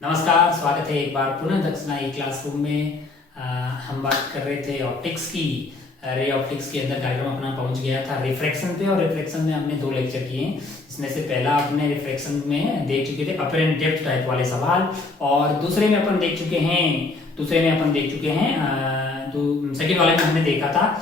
नमस्कार, स्वागत है एक बार पुनः दक्षिणा ई क्लासरूम में। हम बात कर रहे थे ऑप्टिक्स की। रे ऑप्टिक्स के अंदर कार्यक्रम अपना पहुंच गया था रिफ्रैक्शन पे, और रिफ्रैक्शन में हमने 2 लेक्चर किए हैं। इसमें से पहला अपने रिफ्रैक्शन में देख चुके थे अपरेंट डेप्थ टाइप वाले सवाल, और दूसरे में अपन देख चुके हैं तो सेकंड वाले में हमने देखा था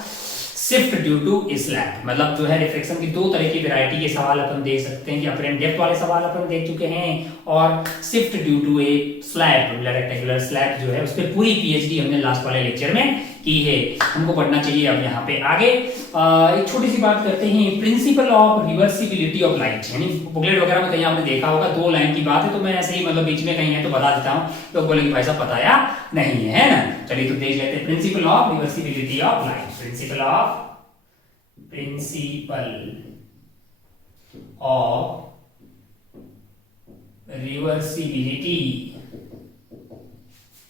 शिफ्ट ड्यू टू स्लैब, मतलब जो है रिफ्रैक्शन की 2 तरह की वैरायटी के सवाल अपन देख सकते हैं कि अपरेंट डेप्थ वाले सवाल अपन देख चुके हैं, और shift due to a slab, rectangular slab जो है उस पर पूरी पीएचडी हमने लास्ट वाले लेक्चर में की है। हमको पढ़ना चाहिए अब यहाँ पे आगे। एक छोटी सी बात करते हैं, principle of reversibility of light, यानी बुकलेट वगैरह में कहीं आपने देखा होगा 2 लाइन की बात है, तो मैं ऐसे ही मतलब बीच में कहीं है तो बता देता हूँ, लोग बोलेंगे भाई साहब पता या नहीं है ना। चलिए तो देख लेते हैं principle of reversibility of light. Principle of reversibility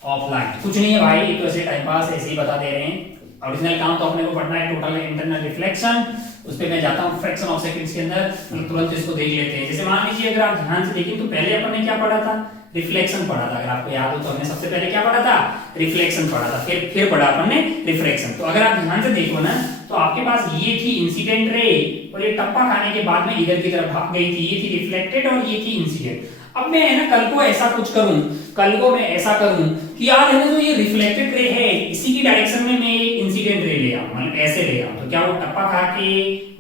of light कुछ नहीं है भाई, तो ऐसे टाइम पास ऐसे ही बता दे रहे हैं। ओरिजिनल काम तो अपने को पढ़ना है टोटल इंटरनल रिफ्लेक्शन, उस पे मैं जाता हूँ फ्रैक्शन ऑफ सेकंड्स के अंदर, तुरंत इसको देख लेते हैं। जैसे मान लीजिए अगर आप ध्यान से देखें तो पहले अपन ने क्या पढ़ा था, रिफ्लेक्शन पढ़ा था। अगर आपको याद हो तो हमने सबसे पहले क्या पढ़ा था, रिफ्लेक्शन पढ़ा था, फिर पढ़ा अपन ने रिफ्रैक्शन। तो अगर आप ध्यान से देखो ना तो आपके पास ये थी इंसिडेंट रे, और ये टप्पा खाने के बाद में इधर की तरफ भाग गई थी, ये थी रिफ्लेक्टेड और ये थी इंसिडेंट। अब मैं है ना कल को मैं ऐसा करूं कि यार है ना जो ये रिफ्लेक्टेड रे है इसी की डायरेक्शन में मैं एक इंसिडेंट रे ले आऊं, मतलब ऐसे ले आऊं, तो क्या वो टप्पा खा के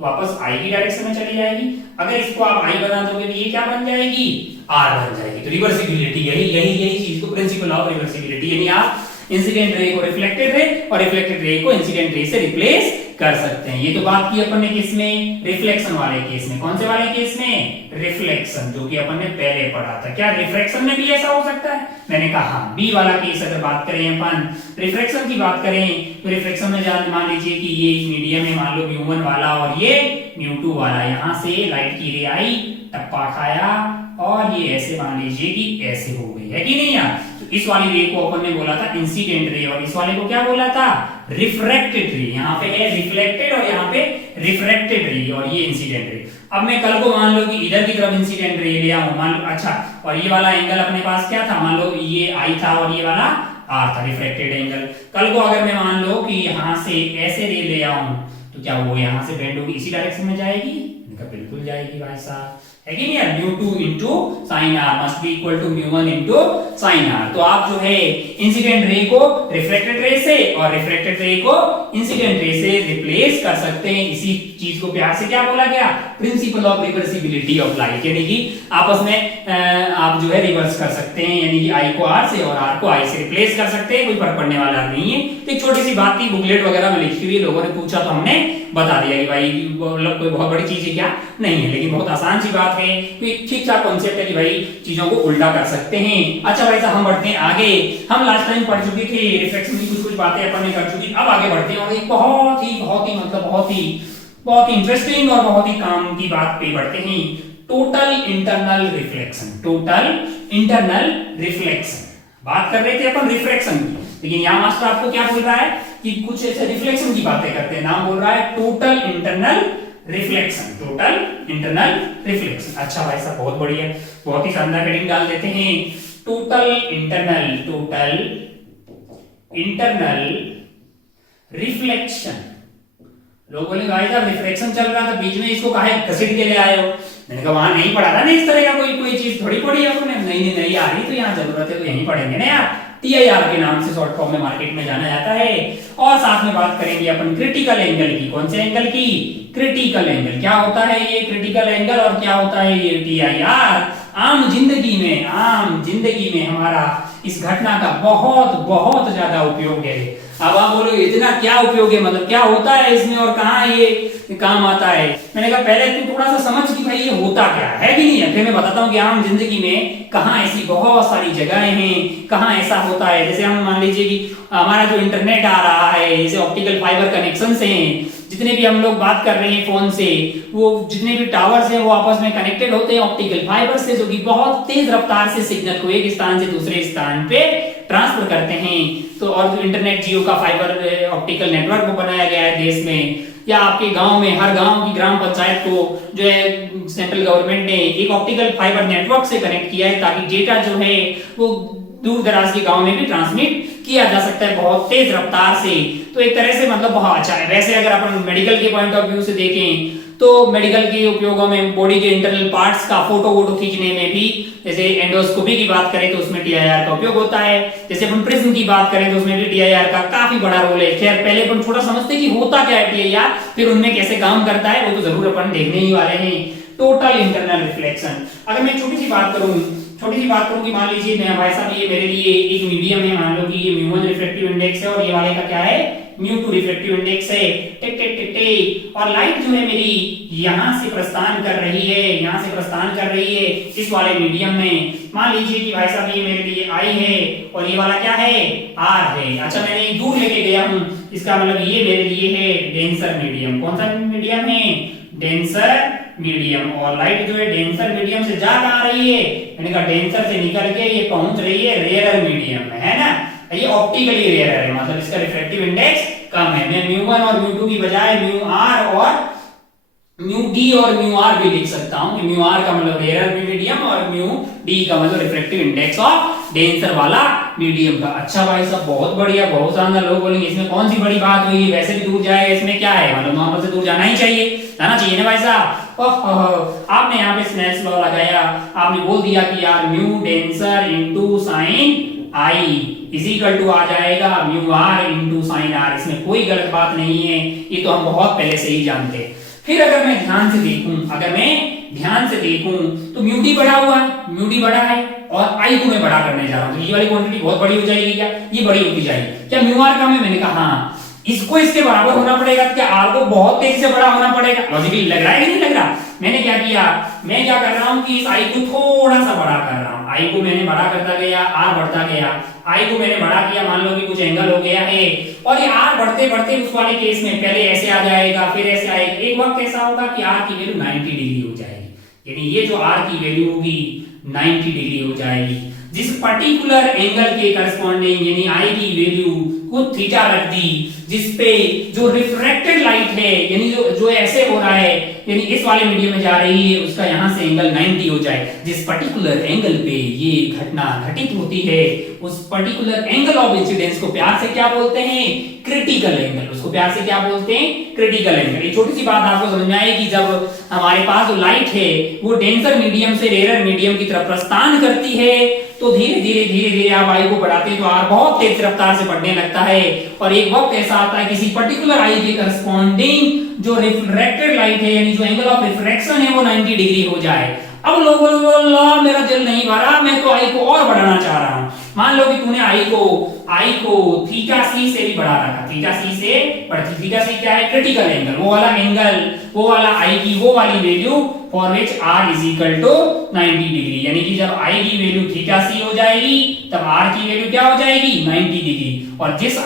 वापस आई की डायरेक्शन में चली जाएगी। अगर इसको आप आई बना दोगे तो ये क्या बन जाएगी, आर बन जाएगी। तो रिवर्सिबिलिटी यही चीज को प्रिंसिपल ऑफ रिवर्सिबिलिटी, यानी आप इंसिडेंट रे को रिफ्लेक्टेड रे और रिफ्लेक्टेड रे को इंसिडेंट रे से रिप्लेस कर सकते हैं। ये तो बात की अपन ने किस में, रिफ्लेक्शन वाले केस में। कौन से वाले केस में, रिफ्लेक्शन, जो कि अपन ने पहले पढ़ा था। क्या रिफ्रैक्शन में भी ऐसा हो सकता है, मैंने कहा हाँ। बी वाला केस अगर बात करें अपन रिफ्रैक्शन की बात करें तो रिफ्रैक्शन में मान लीजिए कि ये मीडियम है, मान लो μ1 वाला और ये μ2 वाला, यहां से लाइट की रे आई, टप्पा खाया और ये ऐसे मान लीजिए कि ऐसे हो गई है कि नहीं यार। तो इस वाली रे को अपन ने बोला था इंसिडेंट रे, और इस वाले को क्या बोला था, रिफ्रैक्टेड रे। यहाँ पे है रिफ्लेक्टेड और यहाँ पे रिफ्रैक्टेड रे, और ये इंसिडेंट रे। अब मैं कल को मान लो कि इधर की तरफ इंसिडेंट रे ले आऊं, मान लो अच्छा, और ये वाला एंगल अपने पास क्या था, मान लो ये आई था और ये वाला आर था, रिफ्रैक्टेड एंगल। कल को अगर मैं मान लो कि यहाँ से ऐसे रे ले आऊं तो क्या वो यहाँ से बेंड होगी, इसी डायरेक्शन में जाएगी, बिल्कुल जाएगी भाई साहब, है कि नहीं यार। μ2 into sin r must be equal to μ1 into sin r। तो आप जो है इंसिडेंट रे को रिफ्लेक्टेड रे से और रिफ्लेक्टेड रे को इंसिडेंट रे से रिप्लेस कर सकते हैं। इसी चीज को प्यार से क्या बोला गया, principle of reversibility of light, यानी कि आपस में आप जो है रिवर्स कर सकते हैं, यानी कि आई को आर से और आर को आई से रिप्लेस कर सकते हैं, कोई फर्क पड़ने वाला नहीं है। तो एक छोटी सी बात थी, बुकलेट वगैरह में लिखी हुई, लोगों ने पूछा तो हमने बता दिया कि भाई मतलब कोई बहुत बड़ी चीज है क्या, नहीं है, लेकिन बहुत आसान सी बात है, ठीक ठाक कॉन्सेप्ट है कि भाई चीजों को उल्टा कर सकते हैं। अच्छा भाई साहब हम बढ़ते हैं आगे। हम लास्ट टाइम पढ़ चुके थे रिफ्लेक्शन की कुछ बातें अपन ने कर चुकी, अब आगे बढ़ते हैं और एक बहुत ही इंटरेस्टिंग और बहुत ही काम की बात पे बढ़ते हैं, टोटल इंटरनल रिफ्लेक्शन। बात कर रहे थे अपन रिफ्रैक्शन की, लेकिन यहाँ मास्टर आपको क्या बोल रहा है कि कुछ ऐसे रिफ्लेक्शन की बातें करते हैं, नाम बोल रहा है टोटल इंटरनल रिफ्लेक्शन। अच्छा भाई साहब बहुत बढ़िया, बहुत ही शानदार हेडिंग डाल देते हैं, टोटल इंटरनल रिफ्लेक्शन। लोग बोले भाई साहब रिफ्लेक्शन चल रहा था बीच में, इसको काहे घसीट के ले आए हो। मैंने कहा वहां नहीं पढ़ा था ना इस तरह का कोई चीज थोड़ी पढ़ी है आपने, नहीं आ रही तो यहाँ जरूरत है तो यहीं पढ़ेंगे ना यार। TIR के नाम से शॉर्ट फॉर्म में मार्केट में जाना जाता है। और साथ में बात करेंगे अपन क्रिटिकल एंगल की। कौन से एंगल की, क्रिटिकल एंगल। क्या होता है ये क्रिटिकल एंगल और क्या होता है ये TIR। आम जिंदगी में हमारा इस घटना का बहुत ज्यादा उपयोग है। अब आप बोलो इतना क्या उपयोग है, मतलब क्या होता है इसमें और कहाँ ये काम आता है। मैंने कहा पहले तू थोड़ा सा समझ कि भाई ये होता क्या है कि नहीं है, फिर मैं बताता हूँ कि आम जिंदगी में कहाँ ऐसी बहुत सारी जगहें हैं, कहाँ ऐसा होता है। जैसे हम मान लीजिए कि हमारा जो इंटरनेट आ रहा है, जैसे ऑप्टिकल फाइबर कनेक्शन से हैं, जितने भी हम लोग बात कर रहे हैं फोन से, वो जितने भी टावर्स हैं वो आपस में कनेक्टेड होते हैं ऑप्टिकल फाइबर से, जो कि बहुत तेज रफ्तार से सिग्नल को एक स्थान से दूसरे स्थान पे ट्रांसफर करते हैं। तो और जो इंटरनेट जियो का फाइबर ऑप्टिकल नेटवर्क बनाया गया है देश में, या आपके गांव में हर गांव की ग्राम पंचायत को जो है सेंट्रल गवर्नमेंट ने एक ऑप्टिकल फाइबर नेटवर्क से कनेक्ट किया है ताकि डेटा जो है वो दूर दराज के गांव में भी ट्रांसमिट किया जा सकता है बहुत तेज रफ्तार से। तो एक तरह से मतलब बहुत अच्छा है। वैसे अगर अपन मेडिकल के पॉइंट ऑफ व्यू से देखें तो मेडिकल के उपयोगों में बॉडी के इंटरनल पार्ट्स का फोटो वोटो खींचने में भी, जैसे एंडोस्कोपी की बात करें तो उसमें टीआईआर का उपयोग होता है। जैसे अपन प्रिज्म की बात करें तो उसमें भी टीआईआर का काफी बड़ा रोल है। खैर पहले अपन थोड़ा समझते कि होता क्या है टीआईआर, फिर उनमें कैसे काम करता है वो तो जरूर अपन देखने ही वाले हैं। टोटल इंटरनल रिफ्लेक्शन, अगर मैं छोटी सी बात करूं कि मान लीजिए मैं भाई साहब ये मेरे लिए एक मीडियम है, मान लो कि ये म्यू1 रिफ्रैक्टिव इंडेक्स है और ये वाले का क्या है म्यू2 रिफ्रैक्टिव इंडेक्स है। टिक टिक टिक टिक, और लाइट जो है मेरी यहां से प्रस्थान कर रही है इस वाले मीडियम में। मान लीजिए कि भाई साहब ये मेरे लिए I है और ये वाला क्या है R है। अच्छा मैंने एक दूर लेके गया हूं, इसका मतलब ये मेरे लिए है डेंसर मीडियम। कौन सा मीडियम है? Denser medium. और लाइट जो है डेंसर मीडियम से जा कहां रही है? मैंने कहा डेंसर से निकल के ये पहुंच रही है रेयरर मीडियम में, है ना। ये ऑप्टिकली रेयर है, मतलब इसका रिफ्रैक्टिव इंडेक्स कम है। मैं म्यू1 और म्यू2 की बजाय म्यू आर और म्यू डी और म्यू आर भी लिख सकता हूं। म्यू आर का मतलब रेयरर मीडियम और म्यू डी का मतलब रिफ्रैक्टिव इंडेक्स ऑफ डेंसर वाला मीडियम का। अच्छा भाई साहब बहुत बढ़िया, बहुत शानदार। लोग बोलेंगे इसमें कौन सी बड़ी बात हुई, वैसे भी दूर जाएगा, इसमें क्या है, मतलब नॉर्मल से दूर जाना ही चाहिए, जाना चाहिए ना भाई साहब। आपने यहाँ पे स्नेल्स लॉ लगाया, आपने बोल दिया कि यार mu denser into sine i is equal to आ जाएगा mu R into sine R. इसमें कोई गलत बात नहीं है, ये तो हम बहुत पहले से ही जानते हैं। फिर अगर मैं ध्यान से देखूं तो म्यू डी बड़ा हुआ है, म्यू डी बड़ा है और आई को मैं बड़ा करने जा रहा हूं, तो ये वाली क्वांटिटी बहुत बड़ी हो जाएगी क्या? ये बड़ी होती जाएगी। क्या म्यू आर कम है? मैंने कहा हाँ। इसको इसके बराबर होना पड़ेगा, क्या आर को बहुत तेजी से बड़ा होना पड़ेगा? लॉजिकली लग रहा है कि नहीं लग रहा? मैंने क्या किया, मैं क्या कर रहा हूं कि इस आई को थोड़ा सा बड़ा कर रहा हूं। आई को मैंने बड़ा करता गया, आर बढ़ता गया। आई को मैंने बड़ा किया, मान लो कि कुछ एंगल हो गया है और ये आर बढ़ते बढ़ते उस वाले केस में पहले ऐसे आ जाएगा फिर ऐसे आएगा। एक वक्त ऐसा होगा कि आर की वैल्यू 90 डिग्री हो जाएगी, यानी ये जो आर की वैल्यू होगी 90 डिग्री हो जाएगी। जिस पर्टिकुलर एंगल के करस्पॉन्डिंग यानी आई की वैल्यू को थीटा रख दी, जिसपे जो रिफ्रैक्टेड लाइट है यानी जो ऐसे हो रहा है यानी इस वाले मीडियम में जा रही है, उसका यहां से एंगल 90 हो जाए। जिस पर्टिकुलर एंगल पे ये घटना घटित होती है उस पर्टिकुलर एंगल ऑफ इंसिडेंस को प्यार से क्या बोलते हैं? Critical angle. उसको प्यार से क्या बोलते हैं? Critical angle. ये छोटी सी बात आपको समझ में आएगी, जब हमारे पास जो लाइट है वो डेंसर मीडियम से रेयर मीडियम की तरफ प्रस्थान करती है तो धीरे धीरे आप आई को बढ़ाते हैं तो आर बहुत तेज रफ्तार से बढ़ने लगता है और एक वक्त ऐसा आता है किसी पर्टिकुलर आई के करस्पॉन्डिंग जो रिफ्रैक्टेड लाइट है यानी जो एंगल ऑफ रिफ्रैक्शन है वो 90 डिग्री हो जाए। अब लोगों ने बोला मेरा दिल नहीं भरा, मैं तो आई को और बढ़ाना चाह रहा हूं। मान लो कि तूने आई को थीटा सी से भी बढ़ा रखा, थीटा सी से बढ़ती। थीटा सी क्या है? क्रिटिकल एंगल, वो वाला आई की वो वाली value for which r is equal to 90 degree. यानी कि जब आई की वैल्यू थीटा सी हो जाएगी तब आर की वैल्यू क्या हो जाएगी? 90 डिग्री। और जिस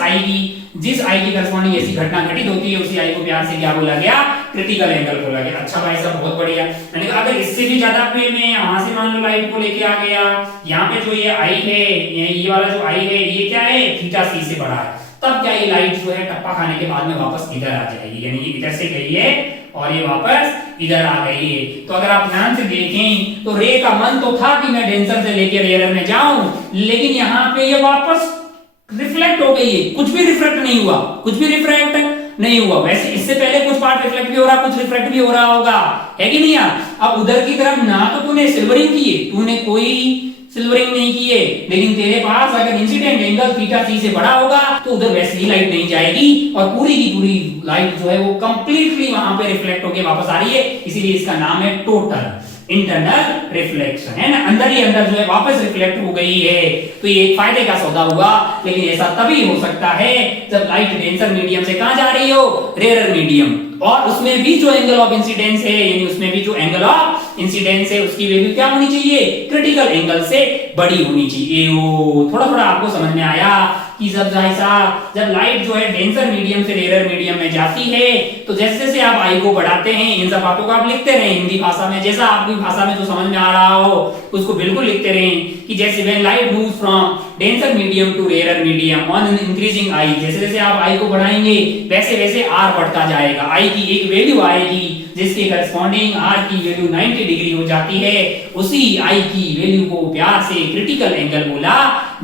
आई की करस्पॉन्डिंग ऐसी घटना घटित होती है उसी आई को प्यार से क्या बोला गया? क्रिटिकल एंगल बोला गया। अच्छा भाई साहब बहुत बढ़िया। मैंने कहा अगर इससे भी ज्यादा पे मैं वहां से मान लो लाइट को लेके आ गया, यहाँ पे जो ये आई है ये वाला जो आई है ये क्या है? थीटा सी से बड़ा है, तब क्या ये लाइट जो है टप्पा खाने के बाद में वापस इधर आ जाएगी, यानी ये इधर से गई है और ये वापस इधर आ गई है। तो अगर आप ध्यान से देखें तो रे का मन तो था कि मैं डेंसर से लेकर रेयर में जाऊं, लेकिन यहाँ पे ये वापस रिफ्लेक्ट हो गई है। कुछ भी रिफ्लेक्ट नहीं हुआ। वैसे इससे पहले कुछ पार्ट रिफ्लेक्ट भी हो रहा, कुछ रिफ्लेक्ट भी हो रहा होगा, है कि नहीं यार? अब उधर की तरफ ना तो तूने सिल्वरिंग की है, तूने कोई सिल्वरिंग नहीं की है, लेकिन तेरे पास अगर इंसिडेंट एंगल थीटा सी से बड़ा होगा तो उधर वैसे ही लाइट नहीं जाएगी और पूरी की पूरी लाइट जो है वो कंप्लीटली वहां पे रिफ्लेक्ट होके वापस आ रही है। इसीलिए इसका नाम है टोटल इंटरनल रिफ्लेक्शन, है ना। अंदर ही अंदर जो है वापस रिफ्लेक्ट हो गई है, तो ये एक फायदे का सौदा हुआ। लेकिन ऐसा तभी हो सकता है जब लाइट डेंसर मीडियम से कहां जा रही हो? Rare medium. और उसमें भी जो एंगल ऑफ इंसिडेंस है यानी उसमें भी जो एंगल ऑफ इंसिडेंस है उसकी वैल्यू क्या होनी चाहिए? क्रिटिकल एंगल से बड़ी होनी चाहिए। थोड़ा थोड़ा आपको समझ में आया कि जब लाइट जो है डेंसर मीडियम से रेयर मीडियम में जाती है तो जैसे जैसे आप आई को बढ़ाते हैं, इन सब बातों को आप लिखते रहें हिंदी भाषा में, जैसा आपकी भाषा में जो समझ में आ रहा हो उसको बिल्कुल लिखते रहें कि जैसे when light moves from denser medium to rarer medium on increasing i, जैसे जैसे आप आई को बढ़ाएंगे वैसे वैसे आर बढ़ता जाएगा, आई की एक वैल्यू आएगी जिसके करस्पॉन्डिंग आर की वैल्यू 90 डिग्री हो जाती है, उसी आई की वैल्यू को प्यार से क्रिटिकल एंगल बोला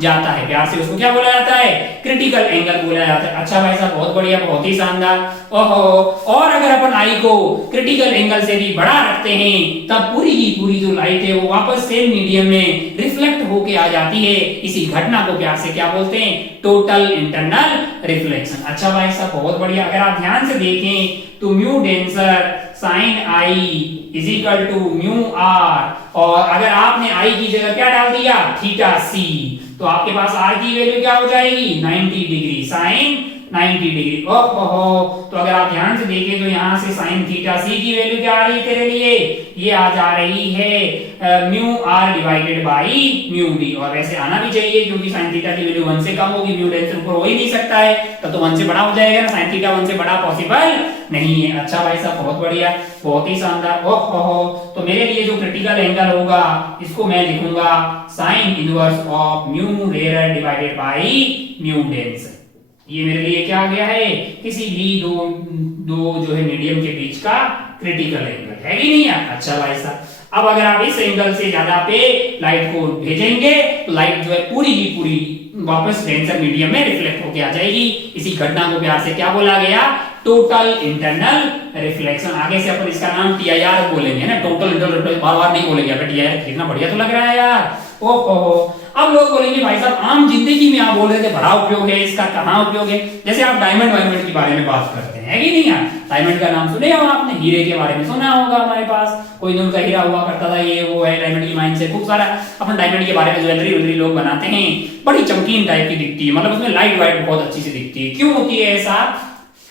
जाता है। प्यार से उसको क्या बोला जाता है? क्रिटिकल एंगल बोला जाता है। अच्छा भाई साहब, बहुत बढ़िया, बहुत ही शानदार। ओहो, और अगर अपन आई को क्रिटिकल एंगल से भी बड़ा रखते हैं तब पूरी की पूरी जो लाइट है वो वापस सेम मीडियम में रिफ्लेक्ट होके आ जाती है। इसी घटना को प्यार से क्या बोलते हैं? Total internal reflection. अच्छा भाई साहब, बहुत बढ़िया। अगर आप ध्यान से देखें तो mu denser sine i is equal to mu r, और अगर आपने आई की जगह क्या डाल दिया? थीटा सी, तो आपके पास आर की वैल्यू क्या हो जाएगी? 90 डिग्री, साइन 90 डिग्री। ओहो, तो अगर आप ध्यान से देखें तो यहां से साइन थीटा सी की वैल्यू क्या आ रही है तेरे लिए? ये आ जा रही है mu r divided by mu d, और वैसे आना भी चाहिए क्योंकि साइन थीटा की वैल्यू 1 से कम होगी, म्यू डेंसर ऊपर हो ही नहीं सकता है, तब तो 1 से बड़ा हो जाएगा ना, साइन थीटा 1 से बड़ा पॉसिबल नहीं है। अच्छा भाई साहब, बहुत बढ़िया, बहुत ही शानदार। ओहो, तो मेरे लिए जो क्रिटिकल एंगल होगा इसको मैं लिखूंगा sine inverse of mu rare divided by mu denser. ये मेरे लिए क्या आ गया है? किसी भी दो जो है मीडियम के बीच का क्रिटिकल एंगल है कि नहीं है? अच्छा भाई साहब, अब अगर आप इस एंगल से ज्यादा पे लाइट को भेजेंगे तो लाइट जो है पूरी की पूरी वापस डेंसर मीडियम में रिफ्लेक्ट होके आ जाएगी। इसी घटना को प्यार से क्या बोला गया? Total internal reflection. आगे से अपन इसका नाम टीआईआर बोलेंगे ना, टोटल इंटरनल रिफ्लेक्शन बार बार नहीं बोलेंगे। अगर टीआईआर कितना बढ़िया तो लग रहा है यार। ओहो, अब लोग बोलेंगे भाई साहब आम जिंदगी में आप बोल रहे थे बड़ा उपयोग है इसका, कहाँ उपयोग है? जैसे आप डायमंड वायमंड के बारे में बात करते हैं, है कि नहीं यार? डायमंड का नाम सुने हो आपने? हीरे के बारे में सुना होगा, हमारे पास कोई न उनका हीरा हुआ करता था, ये वो है, डायमंड की माइन से खूब सारा अपन डायमंड के बारे में ज्वेलरी लोग बनाते हैं, बड़ी चमकीन टाइप की दिखती है, मतलब उसमें लाइट वाइट बहुत अच्छी से दिखती है। क्यों होती है ऐसा?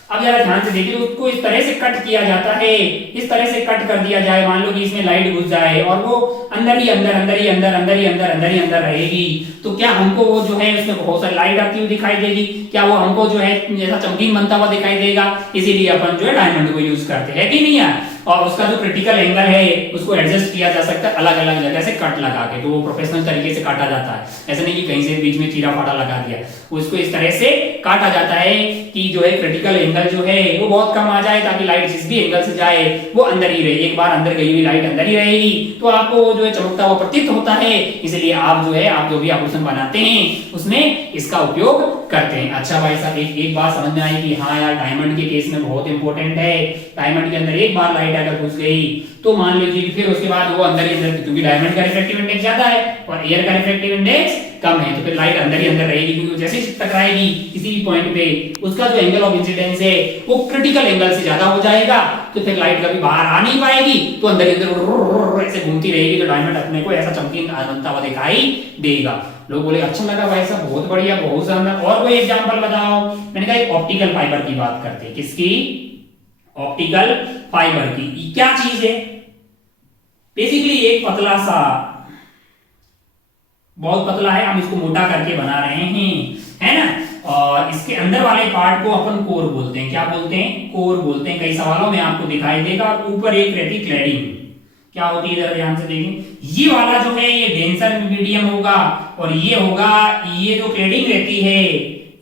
अब जरा ध्यान से देखिए, उसको इस तरह से कट किया जाता है, इस तरह से कट कर दिया जाए, मान लो कि इसमें लाइट घुस जाए और वो अंदर ही अंदर अंदर ही अंदर अंदर ही अंदर अंदर ही अंदर रहेगी, तो क्या हमको वो जो है उसमें बहुत सारी लाइट आती हुई दिखाई देगी? क्या वो हमको जो है जैसा चमकीन बनता हुआ दिखाई देगा? इसीलिए अपन जो है डायमंड को यूज करते हैं कि नहीं यार? और उसका जो क्रिटिकल एंगल है उसको एडजस्ट किया जा सकता है अलग अलग जगह से कट लगा के, तो वो प्रोफेशनल तरीके से काटा जाता है। ऐसा नहीं कि कहीं से बीच में चीरा फाटा लगा दिया, उसको इस तरह से काटा जाता है कि जो है क्रिटिकल एंगल जो है वो बहुत कम आ जाए, ताकि लाइट जिस भी एंगल से जाए वो अंदर ही रहे। एक बार अंदर गई हुई लाइट अंदर ही रहेगी तो आपको जो है चमकता हुआ प्रतीत होता है। इसलिए आप जो है आप जो भी आभूषण बनाते हैं उसमें इसका उपयोग करते हैं। अच्छा भाई साहब, एक बात समझ में आई कि हाँ यार डायमंड के केस में बहुत इंपॉर्टेंट है। डायमंड के अंदर एक बार लाइट अगर घुस गई तो मान लीजिए कि फिर उसके बाद वो अंदर ही अंदर, क्योंकि डायमंड का रिफ्रैक्टिव इंडेक्स ज्यादा है और एयर का रिफ्रैक्टिव इंडेक्स कम है, तो फिर लाइट अंदर ही अंदर रहेगी, क्योंकि जैसे ही टकराएगी किसी भी पॉइंट पे उसका जो एंगल ऑफ इंसिडेंस है वो क्रिटिकल एंगल से ज्यादा हो जाएगा, तो फिर लाइट कभी बाहर आ नहीं पाएगी, तो अंदर ही अंदर ऐसे घूमती रहेगी, तो डायमंड अपने को ऐसा चमकीन बनता हुआ दिखाई देगा। लोग बोले अच्छा लगा भाई साहब, बहुत बढ़िया, बहुत शानदार, और कोई एग्जांपल बताओ। मैंने कहा एक ऑप्टिकल फाइबर की बात करते हैं। किसकी? ऑप्टिकल फाइबर की। क्या चीज है? बेसिकली एक पतला सा, बहुत पतला है, हम इसको मोटा करके बना रहे हैं, है ना? और इसके अंदर वाले पार्ट को अपन कोर बोलते हैं। क्या बोलते हैं? कोर बोलते हैं। कई सवालों में आपको दिखाई देगा। ऊपर एक रहती क्लैडिंग, क्या होती है जरा ध्यान से देखें। ये वाला जो है ये डेंसर मीडियम होगा और ये होगा, ये जो क्लैडिंग रहती है,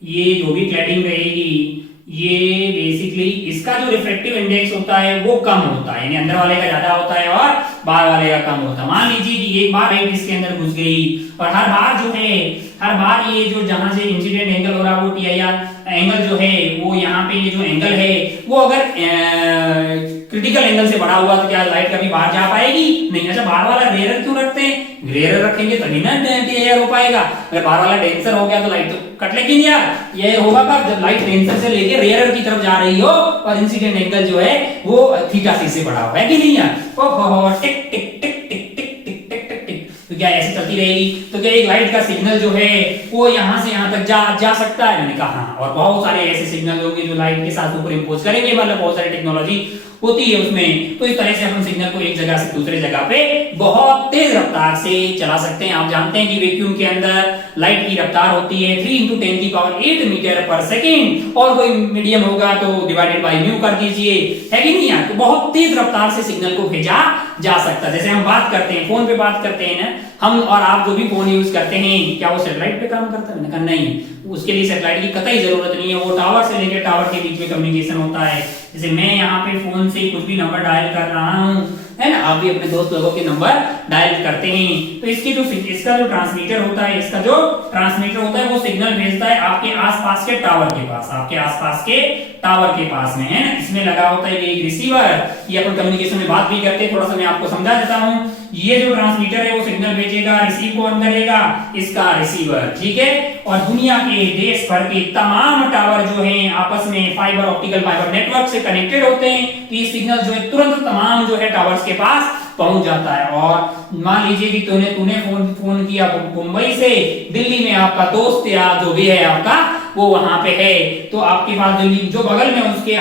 ये जो भी क्लैडिंग रहेगी, ये बेसिकली इसका जो रिफ्रैक्टिव इंडेक्स होता है वो कम होता है, यानी अंदर वाले का ज्यादा होता है और बाहर वाले का कम होता है। मान लीजिए कि एक बार लाइट इसके अंदर घुस गई और हर बार जो है, हर बार ये जो जहां से इंसिडेंट एंगल हो रहा है वो टीआईआर एंगल जो है वो यहाँ पे ये जो एंगल है वो अगर क्रिटिकल एंगल से बड़ा हुआ तो क्या लाइट कभी बाहर जा पाएगी? नहीं। अच्छा, बाहर वाला रेयर क्यों रखते हैं? रेयर रखेंगे तभी ना टीआईआर हो पाएगा। अगर बाहर वाला डेंसर हो गया तो लाइट तो कट, लेकिन यार ये होगा कब? जब लाइट डेंसर से लेके रेयर की तरफ जा रही हो और इंसिडेंट एंगल जो है वो थीटा सी से बड़ा हो, है कि नहीं यार? ओहो, टिक टिक टिक टिक टिक टिक टिक टिक टिक, तो क्या ऐसे चलती रहेगी? तो क्या एक लाइट का सिग्नल जो है वो यहाँ से यहाँ तक जा सकता है? मैंने कहा हाँ, और बहुत सारे ऐसे सिग्नल होंगे जो लाइट के साथ ऊपर इंपोज करेंगे, मतलब बहुत सारी टेक्नोलॉजी होती है उसमें। तो इस तरह से हम सिग्नल को एक जगह से दूसरे जगह पे बहुत तेज रफ्तार से चला सकते हैं। आप जानते हैं कि वैक्यूम के अंदर लाइट की रफ्तार होती है 3 × 10⁸ मीटर पर सेकेंड, और कोई मीडियम होगा तो डिवाइडेड बाय म्यू कर दीजिए, है कि नहीं यार। तो बहुत तेज रफ्तार से सिग्नल को भेजा जा सकता है। जैसे हम बात करते हैं, फोन पे बात करते हैं ना, हम और आप जो भी फोन यूज करते हैं, क्या वो सैटेलाइट पे काम करता है? मैंने कहा नहीं, उसके लिए सैटेलाइट की कतई जरूरत नहीं है। वो टावर से लेकर टावर के बीच में कम्युनिकेशन होता है। जैसे मैं यहाँ पे फोन से कुछ भी नंबर डायल कर रहा हूँ, है ना, आप भी अपने दोस्त लोगों के नंबर डायल करते हैं, तो इसकी जो इसका जो ट्रांसमीटर होता है, इसका जो ट्रांसमीटर होता है वो सिग्नल भेजता है आपके आसपास के टावर के पास, आपके आसपास के टावर के पास में, है ना। इसमें लगा होता है एक रिसीवर, ये अपन कम्युनिकेशन में बात भी करते हैं, थोड़ा सा मैं आपको समझा देता हूँ। ये जो ट्रांसमीटर है वो सिग्नल भेजेगा, रिसीव कौन करेगा? इसका रिसीवर, ठीक है। और दुनिया के देश भर के तमाम टावर जो हैं आपस में फाइबर ऑप्टिकल फाइबर नेटवर्क से कनेक्टेड होते हैं, तो ये सिग्नल जो है तुरंत तमाम जो है टावर्स के पास पहुंच जाता है। और मान लीजिए कि तूने फोन किया मुंबई से, दिल्ली में आपका दोस्त या जो भी है आपका वो वहां पे है, तो आपके पास दिल्ली जो बगल में उसके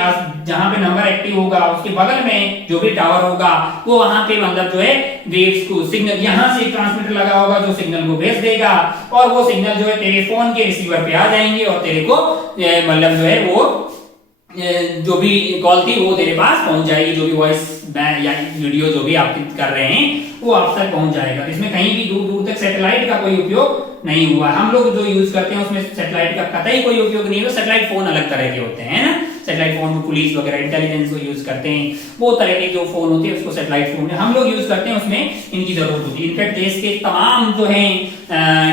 जहां पे नंबर एक्टिव होगा उसके बगल में जो भी टावर होगा वो वहां पे मतलब जो है वेव्स को सिग्नल यहां से ट्रांसमीटर लगा होगा जो सिग्नल को भेज देगा, और वो सिग्नल जो है तेरे फोन के रिसीवर पे आ जाएंगे और तेरे को मतलब जो है वो जो भी कॉल थी वो तेरे पास पहुंच जाएगी, जो भी वॉइस या वीडियो जो भी आप कर रहे हैं वो आप तक पहुंच जाएगा। इसमें कहीं भी दूर दूर तक सैटेलाइट का कोई उपयोग नहीं हुआ। हम लोग जो यूज करते हैं उसमें सैटेलाइट का कतई कोई उपयोग नहीं है। सैटेलाइट फोन अलग तरह के होते हैं ना, सैटेलाइट फोन में पुलिस वगैरह इंटेलिजेंस को यूज करते हैं, वो तरह के जो फोन होते हैं उसको सैटेलाइट फोन हम लोग यूज करते हैं, उसमें इनकी जरूरत होती है। इनफैक्ट देश के तमाम जो है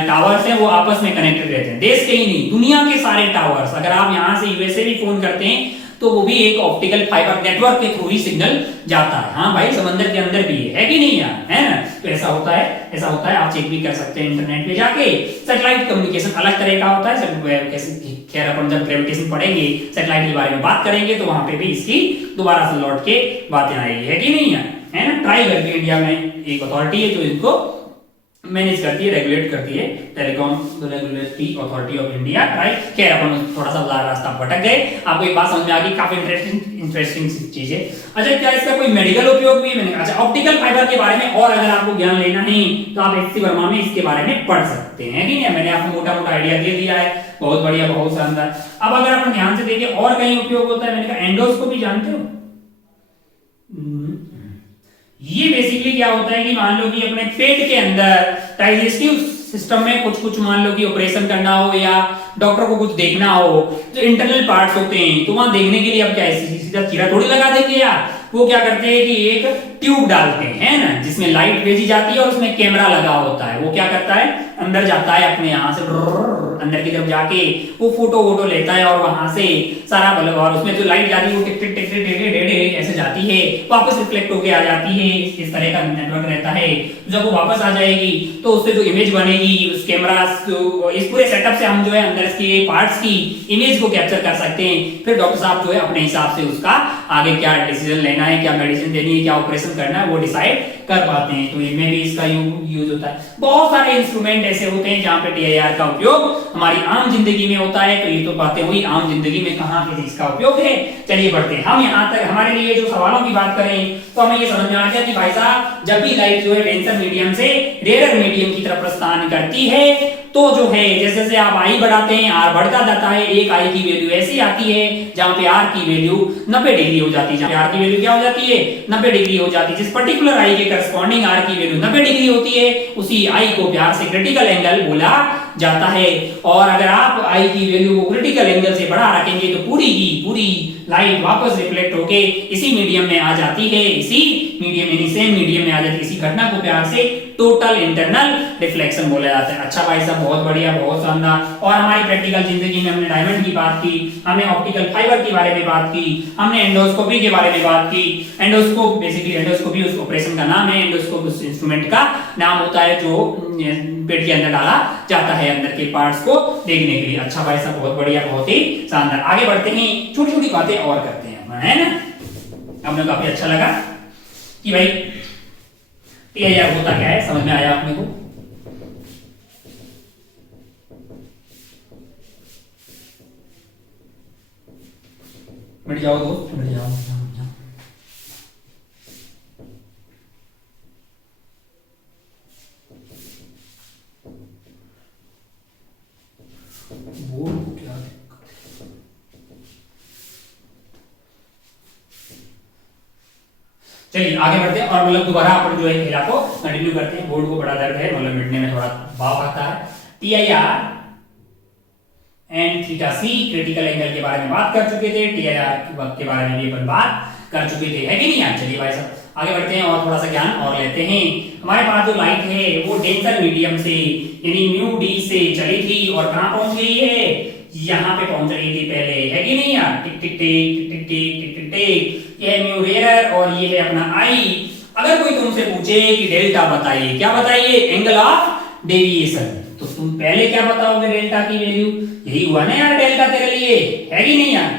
टावर्स हैं वो आपस में कनेक्टेड रहते हैं, देश के ही नहीं दुनिया के सारे टावर्स। अगर आप यहाँ से यूएसए भी फोन करते हैं तो वो भी एक ऑप्टिकल फाइबर नेटवर्क के थ्रू ही सिग्नल जाता है। हाँ भाई, समंदर के अंदर भी है कि नहीं यार, है ना। तो ऐसा होता है, आप चेक भी कर सकते हैं इंटरनेट पे जाके। सैटेलाइट कम्युनिकेशन अलग तरह का होता है। खैर अपन जब ग्रेविटेशन पढ़ेंगे, सैटेलाइट के बारे में बात करेंगे तो वहां पे भी इसकी दोबारा से लौट के बातें आएगी, है कि नहीं यार, है ना। ट्राई करके इंडिया में एक अथॉरिटी है जो इनको मैनेज करती है, रेगुलेट करती है, telecom regulatory authority of India, right. खैर अपन थोड़ा सा रास्ता भटक गए, आपको एक बात समझ में आ गई, काफी इंटरेस्टिंग चीज है। अच्छा, क्या इसका कोई मेडिकल उपयोग भी है? मैंने अच्छा, ऑप्टिकल फाइबर के बारे में और अगर आपको ज्ञान लेना है तो आप एचसी वर्मा में इसके बारे में पढ़ सकते हैं, ठीक है। मैंने आपको मोटा मोटा आइडिया दे दिया है, बहुत बढ़िया, बहुत शानदार। अब अगर अपन ध्यान से देखें और कहीं उपयोग होता है, मैंने कहा एंडोस्कोपी जानते हो? ये बेसिकली क्या होता है कि मान लो कि अपने पेट के अंदर डाइजेस्टिव सिस्टम में कुछ मान लो कि ऑपरेशन करना हो या डॉक्टर को कुछ देखना हो, जो इंटरनल पार्ट्स होते हैं, तो वहां देखने के लिए अब क्या सीधा चीरा थोड़ी लगा देंगे यार। वो क्या करते हैं कि एक ट्यूब डालते हैं ना, जिसमें लाइट भेजी जाती है और उसमें कैमरा लगा होता है। वो क्या करता है, अंदर जाता है अपने यहाँ से अंदर की तरफ जाके वो फोटो लेता है और वहां से सारा बल्ब, और उसमें जो लाइट जाती है वो टिक टिक टिक टिक टिक टिक ऐसे जाती है, वापस रिफ्लेक्ट होके आ जाती है। इस तरह का नेटवर्क रहता है। जब वो वापस आ जाएगी तो उससे जो इमेज बनेगी उस कैमरा, इस पूरे सेटअप से हम जो है अंदर के पार्ट्स की इमेज को कैप्चर कर सकते हैं। फिर डॉक्टर साहब जो है अपने हिसाब से उसका आगे क्या डिसीजन लेना है, क्या मेडिसिन देनी है, क्या ऑपरेशन करना है, वो डिसाइड कर पाते हैं। तो इनमें भी इसका यूज होता है। बहुत सारे इंस्ट्रूमेंट ऐसे होते हैं जहां पे टीआईआर का उपयोग हमारी आम जिंदगी में होता है। तो ये तो बातें हुई आम जिंदगी में कहां पे इसका उपयोग है। चलिए बढ़ते हैं हम यहाँ तक। हमारे लिए जो सवालों की बात करें तो हमें ये समझ में आ गया कि भाई साहब, जब भी लाइट जो है डेंसर मीडियम से रेयर मीडियम की तरफ प्रस्थान करती है तो जो है जैसे जैसे आप आई बढ़ाते हैं आर बढ़ता जाता है। एक आई की वैल्यू ऐसी आती है जहां पे आर की वैल्यू 90 डिग्री हो जाती है। जहां आर की वैल्यू क्या हो जाती है, 90 डिग्री हो जाती है। जिस पर्टिकुलर आई के करस्पॉन्डिंग आर की वैल्यू 90 डिग्री होती है उसी आई को प्यार से क्रिटिकल एंगल बोला जाता है। और अगर आप आई की वैल्यू को क्रिटिकल एंगल से बढ़ा रखेंगे तो पूरी की पूरी लाइट वापस रिफ्लेक्ट होके इसी मीडियम में आ जाती है, इसी मीडियम यानी सेम मीडियम में आ जाती है। इसी घटना को प्यार से टोटल इंटरनल रिफ्लेक्शन बोला जाता है। अच्छा भाई साहब, बहुत बढ़िया, बहुत शानदार। और हमारी प्रैक्टिकल जिंदगी में हमने डायमंड की बात की, हमने ऑप्टिकल फाइबर के बारे में बात की, हमने एंडोस्कोपी के बारे में बात की। एंडोस्कोप बेसिकली एंडोस्कोपी उस ऑपरेशन का नाम है, एंडोस्कोप उस इंस्ट्रूमेंट का नाम होता है जो पेट के अंदर डाला जाता है अंदर के पार्ट्स को देखने के लिए। अच्छा भाई साहब, बहुत बढ़िया, बहुत ही शानदार। आगे बढ़ते हैं, छोटी छोटी बातें और करते हैं, है ना। हमने काफी अच्छा लगा कि भाई टीआईआर होता क्या है, समझ में आया अपने को। बैठ जाओ दोस्त, बैठ जाओ। बोर्ड को क्या दिक्कत है? चलिए आगे बढ़ते हैं और मतलब दोबारा अपन जो है खेला को कंटिन्यू करते हैं। बोर्ड को बड़ा दर्द है, मतलब मिटने में थोड़ा भाव आता है। T I R and theta c critical angle के बारे में बात कर चुके थे, टी आई आर के बारे में भी अपन बात कर चुके थे, है कि नहीं यार। चलिए भाई साहब आगे बढ़ते हैं और थोड़ा सा ज्ञान और लेते हैं। हमारे पास जो लाइट है वो डेंसर मीडियम से यानी म्यू डी से चली थी और कहां पहुंच गई है, यहां पे पहुंच रही थी पहले, है कि नहीं यार। टिक टिक टिक टिक टिक टिक टिक टिक, ये है म्यू रेयर और ये है अपना आई। अगर कोई तुमसे पूछे कि डेल्टा बताइए, क्या बताइए, एंगल ऑफ डेविएशन, तो तुम पहले क्या बताओगे, डेल्टा की वैल्यू। यही हुआ ना यार डेल्टा तेरे लिए, है कि नहीं यार।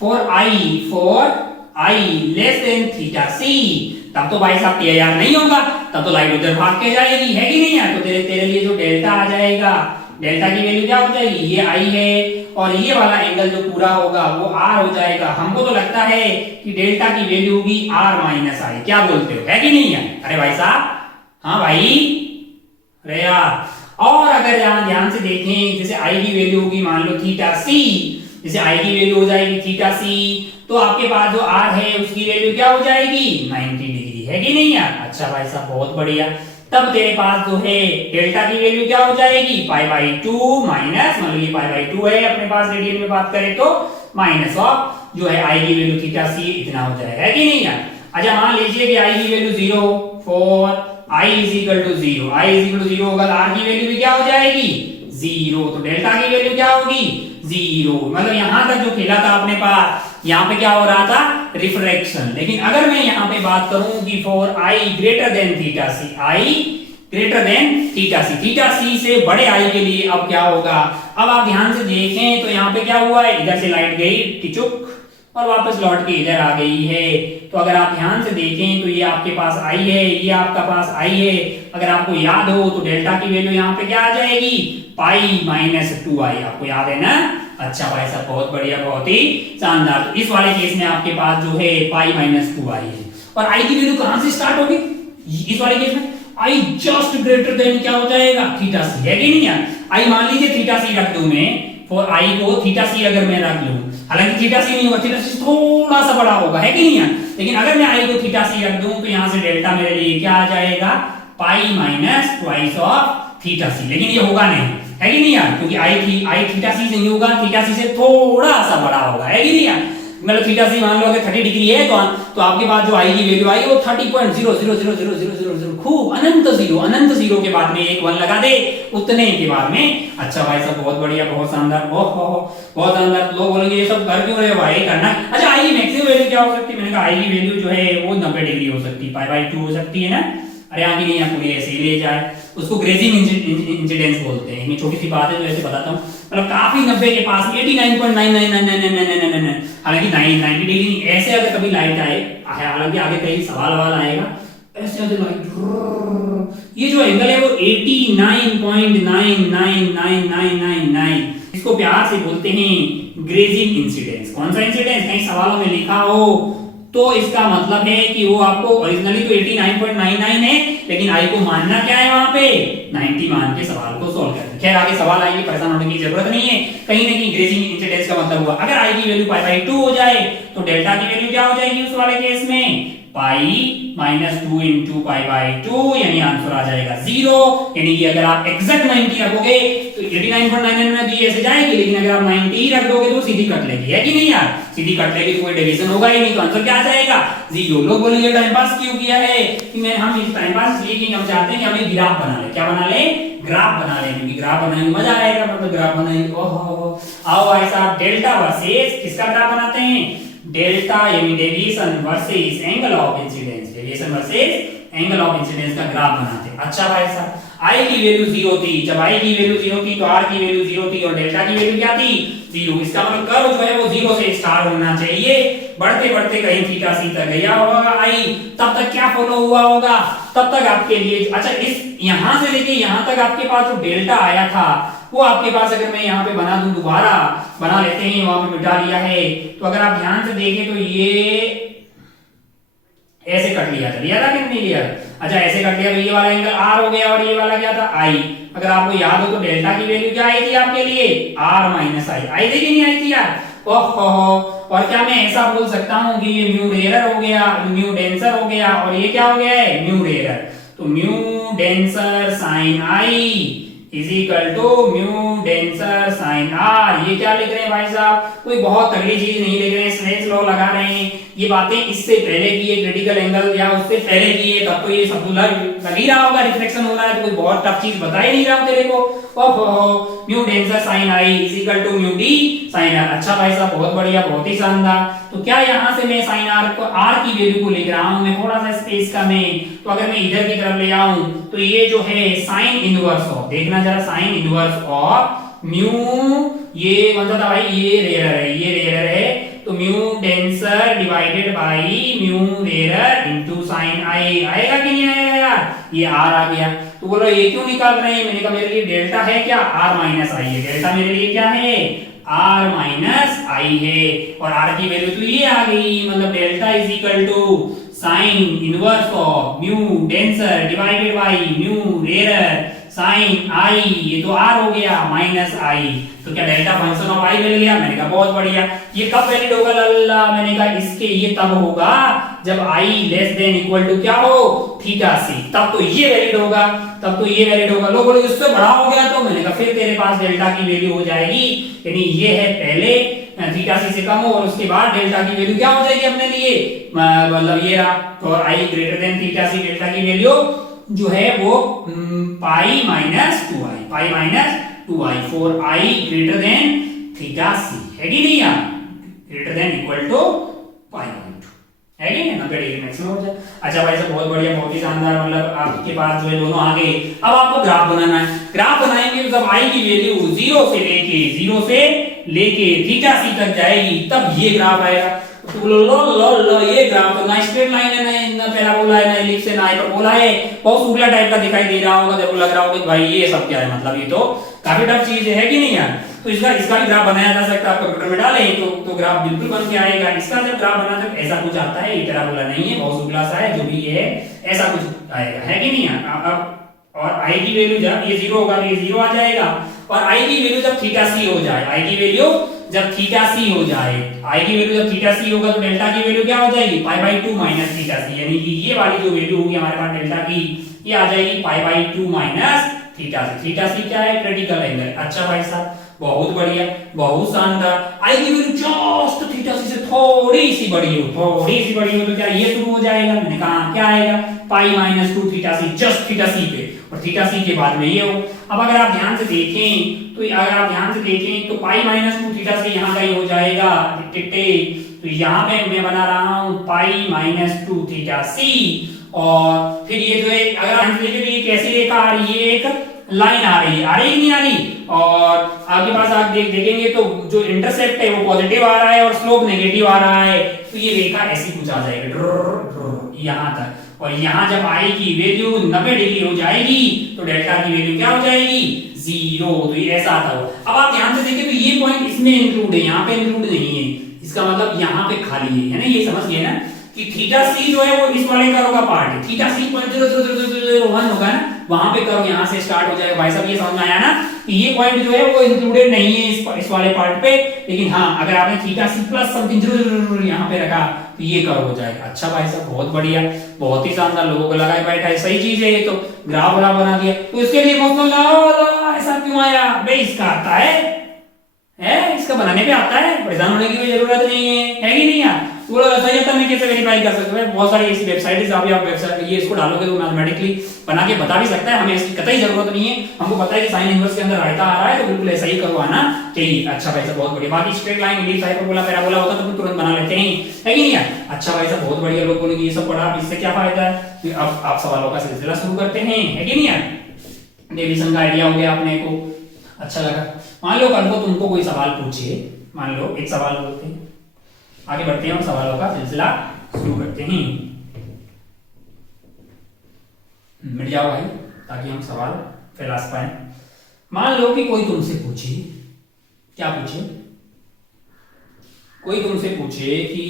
For i less than theta C, तब तो भाई साहब टी आर नहीं होगा, तब तो लाइट उधर भाग के जाएगी, है कि नहीं यार। तो तेरे लिए जो डेल्टा आ जाएगा, डेल्टा की वैल्यू क्या हो जाएगी, ये आई है और ये वाला एंगल जो पूरा होगा वो आर हो जाएगा। हमको तो लगता है कि डेल्टा की वैल्यू होगी आर माइनस आई, क्या बोलते हो, है कि नहीं यार। अरे भाई साहब, हाँ भाई, अरे यार। और अगर यहां ध्यान से देखें, जैसे आई की वैल्यू होगी मान लो थीटा सी, जैसे आई की वैल्यू हो जाएगी थीटा सी, तो आपके पास जो आर है उसकी वैल्यू क्या हो जाएगी, 90 डिग्री, है कि नहीं यार। अच्छा भाई साहब बहुत बढ़िया। तब तेरे पास जो है डेल्टा की वैल्यू क्या हो जाएगी, पाई बाई 2 माइनस, मान लो ये पाई बाई 2 है अपने पास, रेडियन में बात करें तो माइनस ऑफ जो है आई की वैल्यू थीटा सी, इतना हो जाएगा, है कि नहीं यार। अच्छा मान लीजिए कि आई की value 0 for i is equal to 0, i is equal to 0 होगा, आर की वैल्यू भी क्या हो जाएगी 0, तो डेल्टा की वैल्यू क्या होगी 0। मतलब यहां तक जो खेला था अपने पास, यहां पे क्या हो रहा था, रिफ्रैक्शन। लेकिन अगर मैं यहां पे बात करूं कि for i greater than theta C, i greater than theta C, theta C से बड़े आई के लिए अब क्या होगा। अब आप ध्यान से देखें तो यहां पे क्या हुआ है, इधर से लाइट गई टिचुक और वापस लौट के इधर आ गई है। तो अगर आप ध्यान से देखें तो ये आपके पास आई है, ये आपका पास आई है। अगर आपको याद हो तो डेल्टा की वैल्यू यहाँ पे क्या आ जाएगी, पाई माइनस 2i, आपको याद है ना। अच्छा भाई साहब बहुत बढ़िया, बहुत ही शानदार। तो इस वाले केस में आपके पास जो है पाई माइनस 2i है और आई की वैल्यू कहां से स्टार्ट होगी, इस वाले केस में आई जस्ट ग्रेटर देन क्या हो जाएगा, थीटा सी, है कि नहीं यार। आई मान लीजिए थीटा सी रख दूं मैं, फॉर आई को थीटा सी अगर मैं रख लूं, हालांकि थीटा सी नहीं होगा, थीटा सी थोड़ा सा बड़ा होगा, है कि नहीं यार। लेकिन अगर मैं आई को थीटा सी रख दूं तो यहां से डेल्टा मेरे लिए क्या आ जाएगा, pi minus twice of theta C. लेकिन ये होगा नहीं, है कि नहीं यार, क्योंकि आई थीटा सी से नहीं होगा, थीटा सी से थोड़ा सा बड़ा होगा, है कि नहीं यार। मतलब थीटा सी मान लो अगर 30 डिग्री है तो आपके पास जो आई की वैल्यू आई वो 30.0000000 खूब अनंत जीरो के बाद में एक 1 लगा दे उतने के बाद में। अच्छा भाई साहब बहुत बढ़िया, बहुत शानदार, ओहो बहुत शानदार। लोग बोलेंगे ये सब कर क्यों रहे हो भाई, करना। अच्छा आई की मैक्सिमम वैल्यू क्या हो सकती है, मैंने कहा आई की वैल्यू जो है वो 90 डिग्री हो सकती है, पाई बाई 2 हो सकती है ना। अरे आगे नहीं है, पूरी ऐसे ही ले जाए, उसको ग्रेजिंग इंसिडेंस बोलते हैं। छोटी सी बात है जो ऐसे बताता हूँ, मतलब काफी 90 के पास 89.999999, हालांकि 90 डिग्री नहीं, ऐसे अगर कभी लाइट आए, हालांकि आगे कई सवाल आएगा, ऐसे अगर लाइट ये जो एंगल है वो 89.999999, इसको प्यार से बोलते हैं ग्रेजिंग इंसिडेंस। कौन सा इंसिडेंस, कहीं सवालों में लिखा हो तो इसका मतलब है कि वो आपको ओरिजिनली तो 89.99 है, लेकिन आई को मानना क्या है, वहां पे 90 मान के सवाल को सॉल्व करना। खैर आगे सवाल आएंगे, परेशान होने की जरूरत नहीं है। कहीं ना कहीं ग्रेजिंग इंसिडेंस का मतलब हुआ अगर आई की वैल्यू पाई बाई 2 हो जाए तो डेल्टा की वैल्यू क्या हो जाएगी उस वाले केस में, pi minus 2 into pi by 2, यानी आंसर आ जाएगा 0। यानी कि अगर आप एग्जैक्ट 90 रखोगे तो 89.99 में भी ऐसे जाएगी, लेकिन अगर आप 90 रख दोगे तो सीधी कट लेगी, है कि नहीं यार। सीधी कट लेगी तो कोई डिवीजन होगा ही नहीं, तो आंसर क्या आ जाएगा 0। लोग बोलेंगे टाइम पास क्यों किया है, कि मैं हम इस टाइम पास इसलिए कि हम चाहते हैं कि हमें ग्राफ बना ले, क्या बना ले, ग्राफ बना ले, क्योंकि ग्राफ बनाने में मजा आएगा। मतलब ग्राफ बनाएंगे, ओहो आओ भाई साहब डेल्टा वर्सेस किसका ग्राफ बनाते हैं, डेल्टा यानी deviation versus angle of incidence, deviation versus angle of incidence का ग्राफ बनाते हैं। अच्छा भाई साहब आई की वैल्यू 0 थी, जब आई की वैल्यू 0 थी तो आर की वैल्यू 0 थी और डेल्टा की वैल्यू क्या थी 0। इसका मतलब कर्व जो है वो 0 से स्टार्ट होना चाहिए, बढ़ते बढ़ते कहीं थीटा सी तक गया होगा आई, तब तक क्या फॉलो हुआ होगा, तब तक आपके लिए अच्छा इस यहां से लेके यहां तक आपके पास जो डेल्टा आया था वो आपके पास, अगर मैं यहाँ पे बना दूं, दोबारा बना लेते हैं, वहां पे मिटा लिया है, तो अगर आप ध्यान से देखें तो ये ऐसे कट लिया था कि नहीं लिया। अच्छा ऐसे कर लिया तो ये वाला एंगल आर हो गया और ये वाला क्या था आई। अगर आपको याद हो तो डेल्टा की वैल्यू क्या आई थी आपके लिए, आर माइनस आई। आई थी कि नहीं आई थी यार? ओहो। और क्या मैं ऐसा बोल सकता हूं कि ये म्यू रेयर हो गया, म्यू डेंसर हो गया, और ये क्या हो गया है, म्यू रेयर। तो mu denser sine i is equal to mu denser sine r. ये क्या लिख रहे हैं भाई साहब, कोई बहुत तगड़ी चीज नहीं लिख रहे हैं, स्नेल्स लॉ लगा रहे हैं। ये बातें इससे पहले की है, क्रिटिकल एंगल या उससे पहले की है, तब तो ये सब लग ही रहा होगा, रिफ्लेक्शन हो रहा है, तो कोई बहुत टफ चीज बता ही नहीं रहा तेरे को। ओहो, mu denser sine i is equal to mu d sine r. अच्छा भाई साहब बहुत बढ़िया, बहुत ही शानदार। तो क्या यहाँ से मैं साइन आर को, आर की वैल्यू को लिख रहा हूं मैं थोड़ा सा स्पेस का में, तो अगर मैं इधर की तरफ ले आऊं तो ये जो है साइन इनवर्स ऑफ, देखना जरा, साइन इनवर्स ऑफ म्यू, ये मतलब भाई ये रेयर है, ये रेयर है, तो mu denser divided by mu rarer into sine i. आएगा कि नहीं आएगा यार? ये आर आ गया। तो बोलो ये क्यों निकाल रहे हैं? मैंने कहा मेरे लिए डेल्टा है क्या, आर माइनस आई है। डेल्टा मेरे लिए क्या है, आर माइनस आई है, और आर की वैल्यू तो ये आ गई, मतलब delta is equal to sine inverse of mu denser divided by mu rarer sine i, ये तो आर हो गया माइनस आई। तो क्या डेल्टा फंक्शन ऑफ आई मिल गया? मैंने कहा बहुत बढ़िया। ये कब वैलिड होगा लल्ला? मैंने कहा इसके ये तब होगा जब आई लेस देन इक्वल टू क्या हो, थीटा सी, तब तो ये वैलिड होगा, तब तो ये वैलिड होगा। लोग बोले इससे बड़ा हो गया, तो मैंने कहा फिर तेरे पास डेल्टा की वैल्यू हो जाएगी, यानी ये है पहले थीटा सी से कम हो, और उसके बाद डेल्टा की वैल्यू क्या हो जाएगी अपने लिए, मतलब ये रहा, तो i greater than theta C, delta की वैल्यू जो है वो pi minus 2i, pi minus 2i for i greater than theta C, है कि नहीं यार, greater than equal to pi by 2, है कि नहीं, 90 डिग्री मैक्सिमम हो जाए। अच्छा भाई साहब बहुत बढ़िया, बहुत ही शानदार, मतलब आपके पास जो है दोनों आ गए। अब आपको ग्राफ बनाना है। ग्राफ बनाएंगे तो जब आई की वैल्यू 0 से लेके थीटा सी तक जाएगी तब ये ग्राफ आएगा। तो लो ये ग्राफ तो ना स्ट्रेट लाइन है, ना पैराबोला है, ना एलिप्स है, ना हाइपरबोला है, बहुत उगला टाइप का दिखाई दे रहा होगा, जब लग रहा होगा भाई ये सब क्या है, मतलब ये तो काफी टफ चीज है कि नहीं यार। तो इसका भी ग्राफ बनाया जा सकता है, आप कंप्यूटर में डालें तो ग्राफ बिल्कुल बन के आएगा। इसका जब ग्राफ बना जब ऐसा कुछ आता है, ये पैराबोला नहीं है, बहुत उगला सा है, जो भी है ऐसा कुछ आएगा, है कि नहीं यार। अब और आई की वैल्यू जब ये 0 होगा तो ये 0 आ जाएगा, और आई की वैल्यू जब थीटा सी हो जाए, आई की वैल्यू जब थीटा सी हो जाए, आई की वैल्यू जब थीटा सी होगा तो डेल्टा की वैल्यू क्या हो जाएगी, पाई बाई 2 माइनस थीटा सी, यानी कि ये वाली जो वैल्यू होगी हमारे पास डेल्टा की, ये आ जाएगी pi by 2 minus theta C. Theta C क्या है, क्रिटिकल एंगल। अच्छा भाई साहब बहुत बढ़िया, बहुत शानदार। आई की वैल्यू जस्ट थीटा सी से थोड़ी सी बड़ी हो, थोड़ी सी बड़ी हो तो क्या ये शुरू हो जाएगा, मैंने कहा क्या आएगा, पाई माइनस 2 थीटा सी, जस्ट थीटा सी पे, और थीटा सी के बाद में ये हो। अब अगर आप ध्यान से देखें तो पाई माइनस 2 थीटा से यहाँ का ही हो जाएगा टिट्टे, तो यहाँ पे मैं बना रहा हूँ पाई माइनस 2 थीटा सी, और फिर ये जो है अगर आप देखें तो ये कैसी रेखा आ रही है, एक लाइन आ रही है कि नहीं आ रही, और आपके पास आप देखेंगे तो जो इंटरसेप्ट है वो पॉजिटिव आ रहा है और स्लोप नेगेटिव आ रहा है, तो ये रेखा ऐसी कुछ आ जाएगी यहाँ तक, और यहाँ जब आई की वैल्यू 90 डिग्री हो जाएगी तो डेल्टा की वैल्यू क्या हो जाएगी, 0, तो ये ऐसा आता हो। अब आप ध्यान से देखिए तो ये पॉइंट इसमें इंक्लूड है, यहाँ पे इंक्लूड नहीं है, इसका मतलब यहाँ पे खाली है ना, ये समझ गए ना कि थीटा सी जो है वो इस वाले कर्व का पार्ट है, थीटा सी 0.0001 होगा ना, वहां पे कर्व यहाँ से स्टार्ट हो जाएगा। भाई साहब ये समझ में आया ना कि ये पॉइंट जो है वो इंक्लूडेड नहीं है इस वाले पार्ट पे, लेकिन हाँ अगर आपने थीटा सी प्लस समथिंग यहाँ पे रखा तो ये कर्व हो जाएगा। अच्छा भाई साहब बहुत बढ़िया, बहुत ही शानदार, लोगों को लगा बैठा है सही चीज है, ये तो ग्राफ बना दिया। तो इसके लिए ऐसा क्यों आया बे, इसका आता है इसका बनाने पे आता है, परेशान होने की कोई जरूरत नहीं है कि नहीं यार। तो सही होता है, कैसे वेरीफाई कर सकते हैं, बहुत सारी ऐसी वेबसाइट है जहां पे आप वेबसाइट ये इसको डालोगे तो मैथमेटिकली बना के बता भी सकता है, हमें इसकी कतई जरूरत नहीं है, हमको पता है कि साइन इनवर्स के अंदर रायता आ रहा है तो बिल्कुल ऐसा ही करवाना चाहिए। अच्छा भाई साहब बहुत बढ़िया, बाकी straight line ellipse hyperbola parabola होता तो तुरंत बना लेते हैं, है कि नहीं यार। अच्छा भाई साहब बहुत बढ़िया, लोग बोलेंगे ये सब पढ़ा, इससे क्या फायदा है। अब आप सवालों का सिलसिला शुरू करते हैं, है कि नहीं यार, डेविएशन का आइडिया हो गया अपने को, अच्छा लगा। मान लो कल को तुमको कोई सवाल पूछे, मान लो एक सवाल बोलते हैं, आगे बढ़ते हैं और सवालों का सिलसिला शुरू करते हैं। मिट जाओ भाई ताकि हम सवाल फैला पाए। मान लो कि कोई तुमसे पूछे, क्या पूछे, कोई तुमसे पूछे कि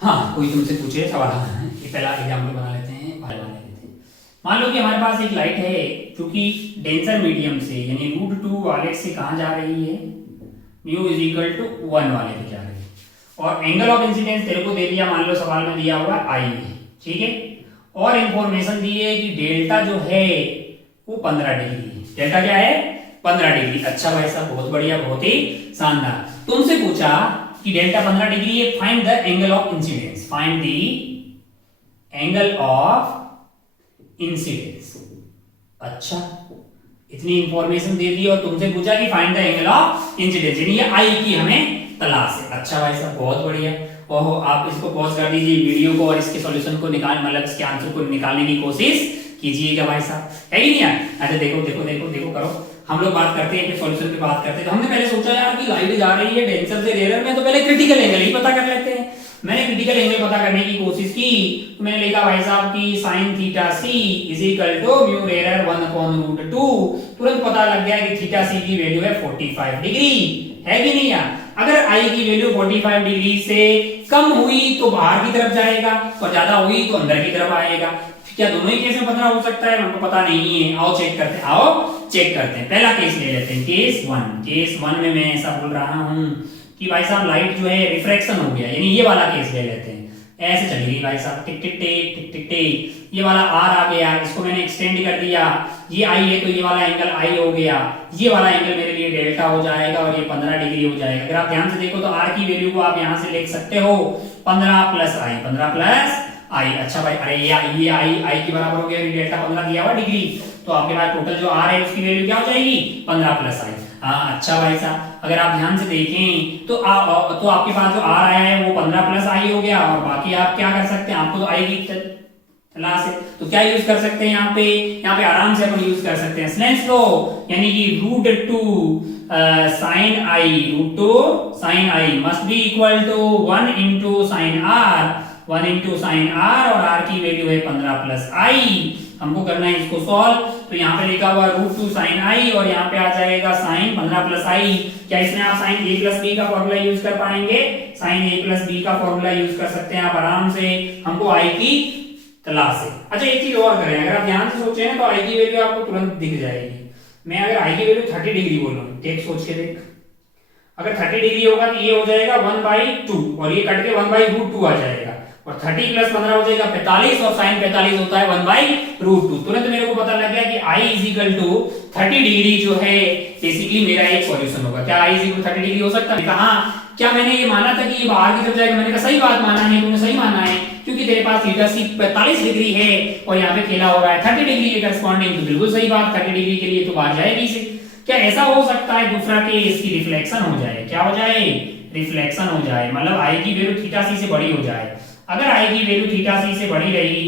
हाँ, कोई तुमसे पूछे सवाल, ये पहला एग्जाम्पल बना लेते हैं। मान लो कि हमारे पास एक लाइट है क्योंकि डेंसर मीडियम से यानी √2 वाले से कहाँ जा रही है, म्यू इज इक्वल टू 1 वाले पे जा रही है, और एंगल ऑफ इंसिडेंस तेरे को दे दिया, मान लो सवाल में दिया हुआ आई है, ठीक है, और इंफॉर्मेशन दी है कि डेल्टा जो है वो 15 डिग्री है। डेल्टा क्या है? 15 डिग्री। अच्छा भाई साहब, बहुत बढ़िया, बहुत ही शानदार। तुमसे पूछा कि डेल्टा 15 डिग्री है, find the angle of incidence, find the angle of incidence. अच्छा, इतनी इंफॉर्मेशन दे दी और तुमसे पूछा कि find the angle of incidence, यानी ये आई की हमें तलाश है। अच्छा भाई साहब, बहुत बढ़िया। ओहो, आप इसको पॉज कर दीजिए वीडियो को और इसके सॉल्यूशन को निकाल, मतलब इसके आंसर को निकालने की कोशिश कीजिएगा भाई साहब, है कि नहीं यार? अच्छा देखो देखो देखो देखो करो, हम लोग बात करते हैं फिर सॉल्यूशन पे बात करते हैं। तो हमने पहले सोचा यार कि लाइट जा रही है डेंसर से रेयर में, तो पहले क्रिटिकल एंगल ही पता कर लेते हैं। मैंने क्रिटिकल एंगल पता करने की कोशिश की, तो मैंने लिखा भाई साहब कि sin theta c is equal to mu rare 1/√2। तुरंत पता लग गया कि थीटा c की वैल्यू है 45 डिग्री, है कि नहीं यार? अगर i की वैल्यू 45 डिग्री से कम हुई तो बाहर की तरफ जाएगा और ज्यादा हुई तो अंदर की तरफ आएगा। क्या दोनों ही केस में 15 हो सकता है? हमको पता नहीं है। आओ चेक करते हैं, आओ चेक करते हैं। पहला केस ले लेते हैं, केस 1। केस 1 में मैं ऐसा बोल रहा हूं कि भाई साहब लाइट जो है रिफ्रैक्शन हो गया, यानी ये वाला केस ले लेते हैं। ऐसे चली गई भाई साहब, टिक टिक टिक टिक टिक टिक, ये वाला r आ गया, इसको मैंने एक्सटेंड कर दिया, ये i है तो ये वाला एंगल i हो गया, ये वाला एंगल मेरे लिए डेल्टा हो जाएगा और ये 15 डिग्री हो जाएगा। अगर आप ध्यान से देखो तो r की वैल्यू को आप यहां से लिख सकते हो 15 प्लस i, 15 प्लस i। अच्छा भाई, अरे ये i के बराबर हो गया, डेल्टा 15 दिया हुआ डिग्री, तो आपके पास टोटल जो r है उसकी वैल्यू क्या हो जाएगी? 15 प्लस i। हाँ अच्छा भाई साहब, अगर आप ध्यान से देखें तो आपके पास जो r आया है वो 15 प्लस i हो गया, और बाकी आप क्या कर सकते हैं, आपको तो i की तलाश है, तो क्या यूज कर सकते हैं यहाँ पे आराम से अपन यूज कर सकते हैं स्नेल्स लॉ, यानी कि √2 sin i, √2 sin i must be equal to 1 into sin r, 1 into sin r, और r की वैल्यू है 15 प्लस i। हमको करना है इसको सॉल्व, तो यहाँ पे लिखा हुआ √2 sin i और यहाँ पे आ जाएगा sin 15 प्लस i। क्या इसमें आप sin a प्लस b का फॉर्मूला यूज कर पाएंगे? sin a प्लस b का फॉर्मूला यूज कर सकते हैं आप आराम से, हमको i की तलाश है। अच्छा एक चीज और करें, अगर आप ध्यान से सोचें ना तो i की वैल्यू आपको तुरंत दिख जाएगी। मैं अगर i की वैल्यू 30 डिग्री बोलूं, देख सोच के देख, अगर 30 डिग्री होगा तो ये हो जाएगा 1/2 और ये कट के 1/√2 आ जाएगा, और 30 प्लस 15 हो जाएगा 45, और sin 45 होता है 1/√2। तुरंत मेरे को पता लग गया कि i is equal to 30 degree जो है बेसिकली मेरा एक सॉल्यूशन होगा। क्या i इज इक्वल 30 डिग्री हो सकता है? कहा क्या मैंने ये माना था कि ये बाहर की तरफ जाएगा? मैंने कहा सही बात माना है, तुमने सही माना है, क्योंकि तेरे पास थीटा c 45 डिग्री है और यहाँ पे खेला हो रहा है 30 डिग्री के करस्पॉन्डिंग, तो बिल्कुल सही बात, 30 डिग्री के लिए तो बाहर जाएगी इसे। क्या ऐसा हो सकता है दूसरा कि इसकी रिफ्लेक्शन हो जाए? क्या हो जाए? रिफ्लेक्शन हो जाए, मतलब i की वैल्यू थीटा c से बड़ी हो जाए। अगर i की वैल्यू थीटा c से बड़ी रही,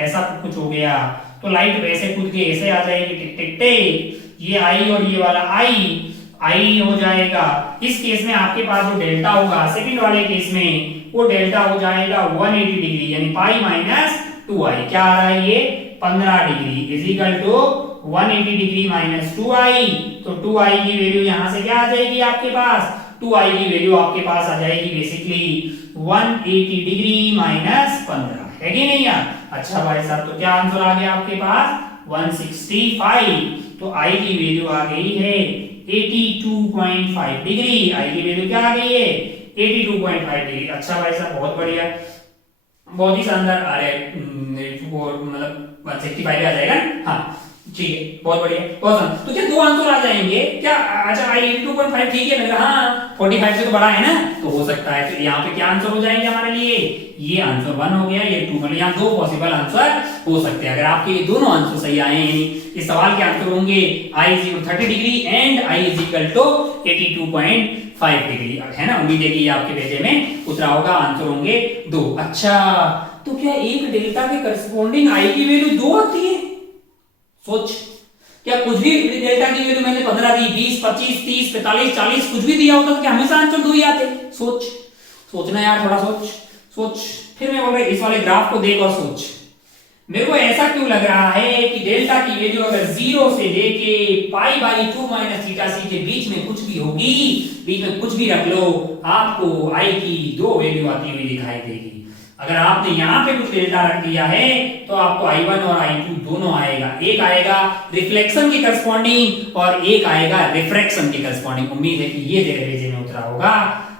ऐसा कुछ हो गया, तो लाइट वैसे कूद के ऐसे आ जाएगी, टिक टिक टिक, ये i और ये वाला i हो जाएगा। इस केस में आपके पास जो डेल्टा होगा सेकंड वाले केस में, वो डेल्टा हो जाएगा 180 डिग्री, यानी पाई माइनस 2i। क्या आ रहा है ये? 15 degree is equal to 180 degree minus 2i, तो 2i की वैल्यू यहां से क्या आ जाएगी आपके पास? 2i की वैल्यू आपके पास आ जाएगी बेसिकली 180 डिग्री माइनस 15, है कि नहीं यार? अच्छा भाई साहब, तो क्या आंसर आ गया आपके पास? 165। तो i की वैल्यू आ गई है 82.5 डिग्री। i की वैल्यू क्या आ गई है? 82.5 डिग्री। अच्छा भाई साहब, बहुत बढ़िया, बहुत ही शानदार। अरे वो मतलब 165 आ जाएगा। हाँ ठीक है, बहुत बढ़िया, बहुत। तो क्या दो आंसर आ जाएंगे क्या? अच्छा i 82.5 ठीक है, मैंने कहा हाँ 45 से तो बड़ा है ना, तो हो सकता है। तो यहाँ पे क्या आंसर हो जाएंगे हमारे लिए? ये आंसर 1 हो गया, ये 2, मतलब यहाँ दो पॉसिबल आंसर हो सकते हैं। अगर आपके ये दोनों आंसर सही आए हैं, इस सवाल के आंसर होंगे i = 30 degree and i = 82.5 degree, है ना? उम्मीद है कि ये आपके पेजे में उतरा होगा। आंसर होंगे 2। अच्छा, तो क्या एक डेल्टा के करस्पॉन्डिंग i की वैल्यू 2 आती है? सोच, क्या कुछ भी डेल्टा की वैल्यू मैंने 15 दी, 20, 25, 30, 45, 40 कुछ भी दिया होता तो क्या हमेशा आंसर 2 ही आते? सोच, सोचना यार, थोड़ा सोच। फिर मैं बोल रहा इस वाले ग्राफ को देख और सोच। मेरे को ऐसा क्यों लग रहा है कि डेल्टा की वैल्यू अगर 0 से लेके π/2 - थीटा c के बीच में कुछ भी होगी, बीच में कुछ भी रख लो, आपको i की 2 वैल्यू आती हुई दिखाई देगी। अगर आपने यहाँ पे कुछ डेल्टा रख दिया है तो आपको I1 और I2 दोनों आएगा, एक आएगा रिफ्लेक्शन के करस्पॉन्डिंग और एक आएगा रिफ्रैक्शन के करस्पॉन्डिंग। उम्मीद है कि ये तेरे पेज में उतरा होगा,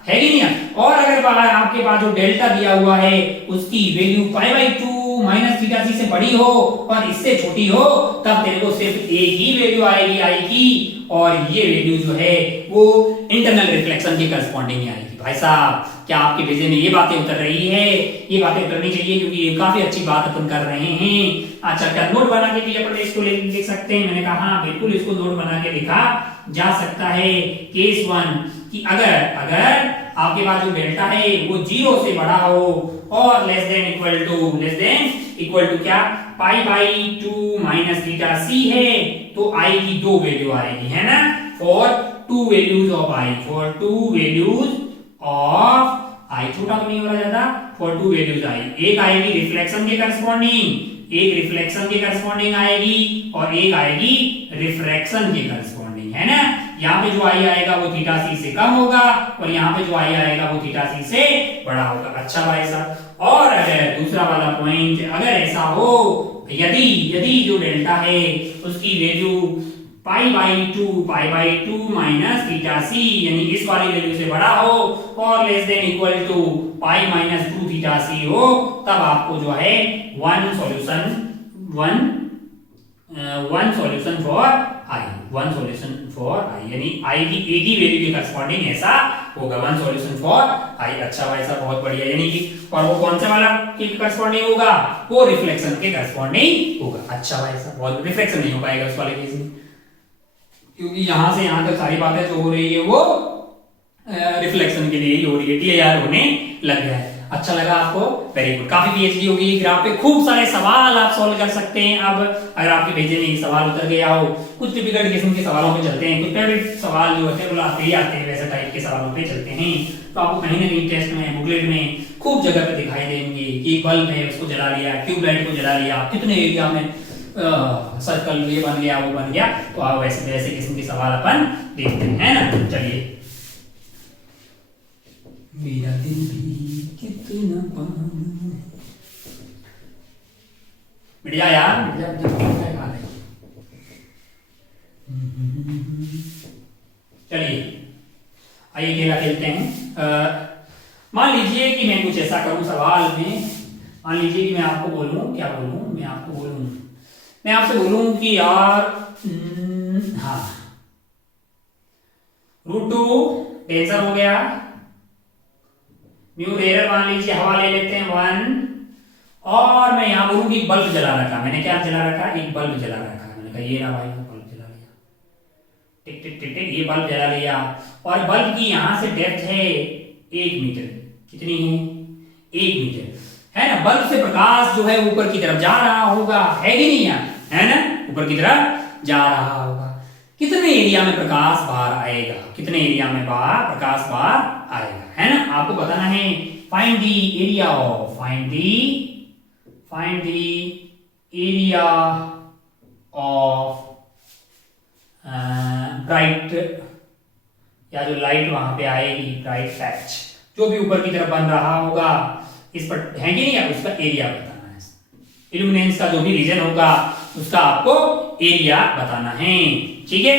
है कि नहीं। और अगर आपके पास जो डेल्टा दिया हुआ है उसकी वैल्यू π/2 माइनस थीटा सी से बड़ी हो और इससे छोटी हो, तब तेरे को सिर्फ एक ही वैल्यू आएगी आई की, और ये वैल्यू जो है वो इंटरनल रिफ्लेक्शन के करस्पॉन्डिंग में आएगी। भाई साहब, क्या आपके पेज में ये बातें उतर रही है? ये बातें उतरनी चाहिए, क्योंकि ये काफी अच्छी बात अपन कर रहे हैं। अच्छा, क्या नोट बना के भी अपन इसको लिख सकते हैं? मैंने कहा हाँ, बिल्कुल इसको नोट बना के लिखा जा सकता है। केस 1 कि अगर आपके पास जो डेल्टा है वो 0 से बड़ा हो और लेस देन इक्वल टू क्या π/2 माइनस थीटा सी है, तो i की दो वैल्यू आएगी, है ना। For to values of i, छोटा तो नहीं हो रहा ज्यादा, फॉर टू वैल्यूज i, एक आएगी रिफ्लेक्शन के करस्पॉन्डिंग आएगी और एक आएगी रिफ्रैक्शन के करस्पॉन्डिंग, है ना। यहाँ पे जो i आएगा वो थीटा सी से कम होगा और यहाँ पे जो i आएगा वो थीटा सी से बड़ा होगा। अच्छा भाई साहब, और अगर दूसरा वाला पॉइंट, अगर ऐसा हो यदि जो डेल्टा है उसकी वैल्यू π/2 माइनस थीटा सी, यानी इस वाली वैल्यू से बड़ा हो और less than equal to π-2 theta C हो, तब आपको जो है वन सॉल्यूशन फॉर i, यानी i की एक ही वैल्यू के करस्पॉन्डिंग ऐसा होगा, वन सॉल्यूशन फॉर i। अच्छा भाई साहब, बहुत बढ़िया। यानी कि और वो कौन सा वाला के करस्पॉन्डिंग होगा? वो रिफ्लेक्शन के करस्पॉन्डिंग होगा। अच्छा भाई साहब, बहुत रिफ्लेक्शन नहीं हो पाएगा उस वाले केस में, क्योंकि यहां से यहां तक सारी बातें जो हो रही है वो रिफ्लेक्शन के लिए ही हो रही है, TIR होने लग गया है। अच्छा लगा आपको? वेरी गुड, काफी पीएचडी होगी ग्राफ पे, खूब सारे सवाल आप सॉल्व कर सकते हैं। अब अगर आपके भेजे में सवाल उतर गया हो, कुछ डिफिकल्ट किस्म के सवालों पे चलते हैं, कुछ फेवरेट सवाल जो होते हैं वो आते हैं, वैसे टाइप के सवालों पे चलते हैं, तो आपको कहीं ना कहीं टेस्ट में, बुकलेट में खूब जगह पे दिखाई देंगे कि बल्ब है उसको जला लिया, ट्यूबलाइट को जला लिया, कितने एरिया में सर्कल ये बन गया वो बन गया, तो आप वैसे किस्म के सवाल अपन देखते हैं, है ना। चलिए, मेरा दिल भी कितना पागल, बढ़िया यार, चलिए आइए खेला खेलते हैं। मान लीजिए कि मैं कुछ ऐसा करूं सवाल में, मान लीजिए कि मैं आपको बोलूं, क्या बोलूं, मैं आपसे बोलूं कि यार हाँ √2 टेंसर हो गया, म्यू एरर मान लीजिए हवा ले लेते हैं 1, और मैं यहां बोलूं कि बल्ब जला रखा, मैंने क्या जला रखा? एक बल्ब जला रखा। मैंने कहा ये ना भाई, बल्ब जला लिया, टिक टिक टिक टिक, ये बल्ब जला लिया, और बल्ब की यहां से डेप्थ है 1 मीटर। कितनी है? 1 मीटर, है ना। बल्ब से प्रकाश जो है ऊपर की तरफ जा रहा होगा, है कि नहीं यार, है ना, ऊपर की तरफ जा रहा होगा। कितने एरिया में प्रकाश बाहर आएगा? कितने एरिया में प्रकाश बाहर आएगा, है ना। आपको बताना है find the area of, find the area of bright, या जो लाइट वहां पे आएगी, ब्राइट पैच जो भी ऊपर की तरफ बन रहा होगा, इस पर है कि नहीं यार, उसका एरिया बताना है। इल्यूमिनेंस का जो भी रीजन होगा उसका आपको एरिया बताना है, ठीक है।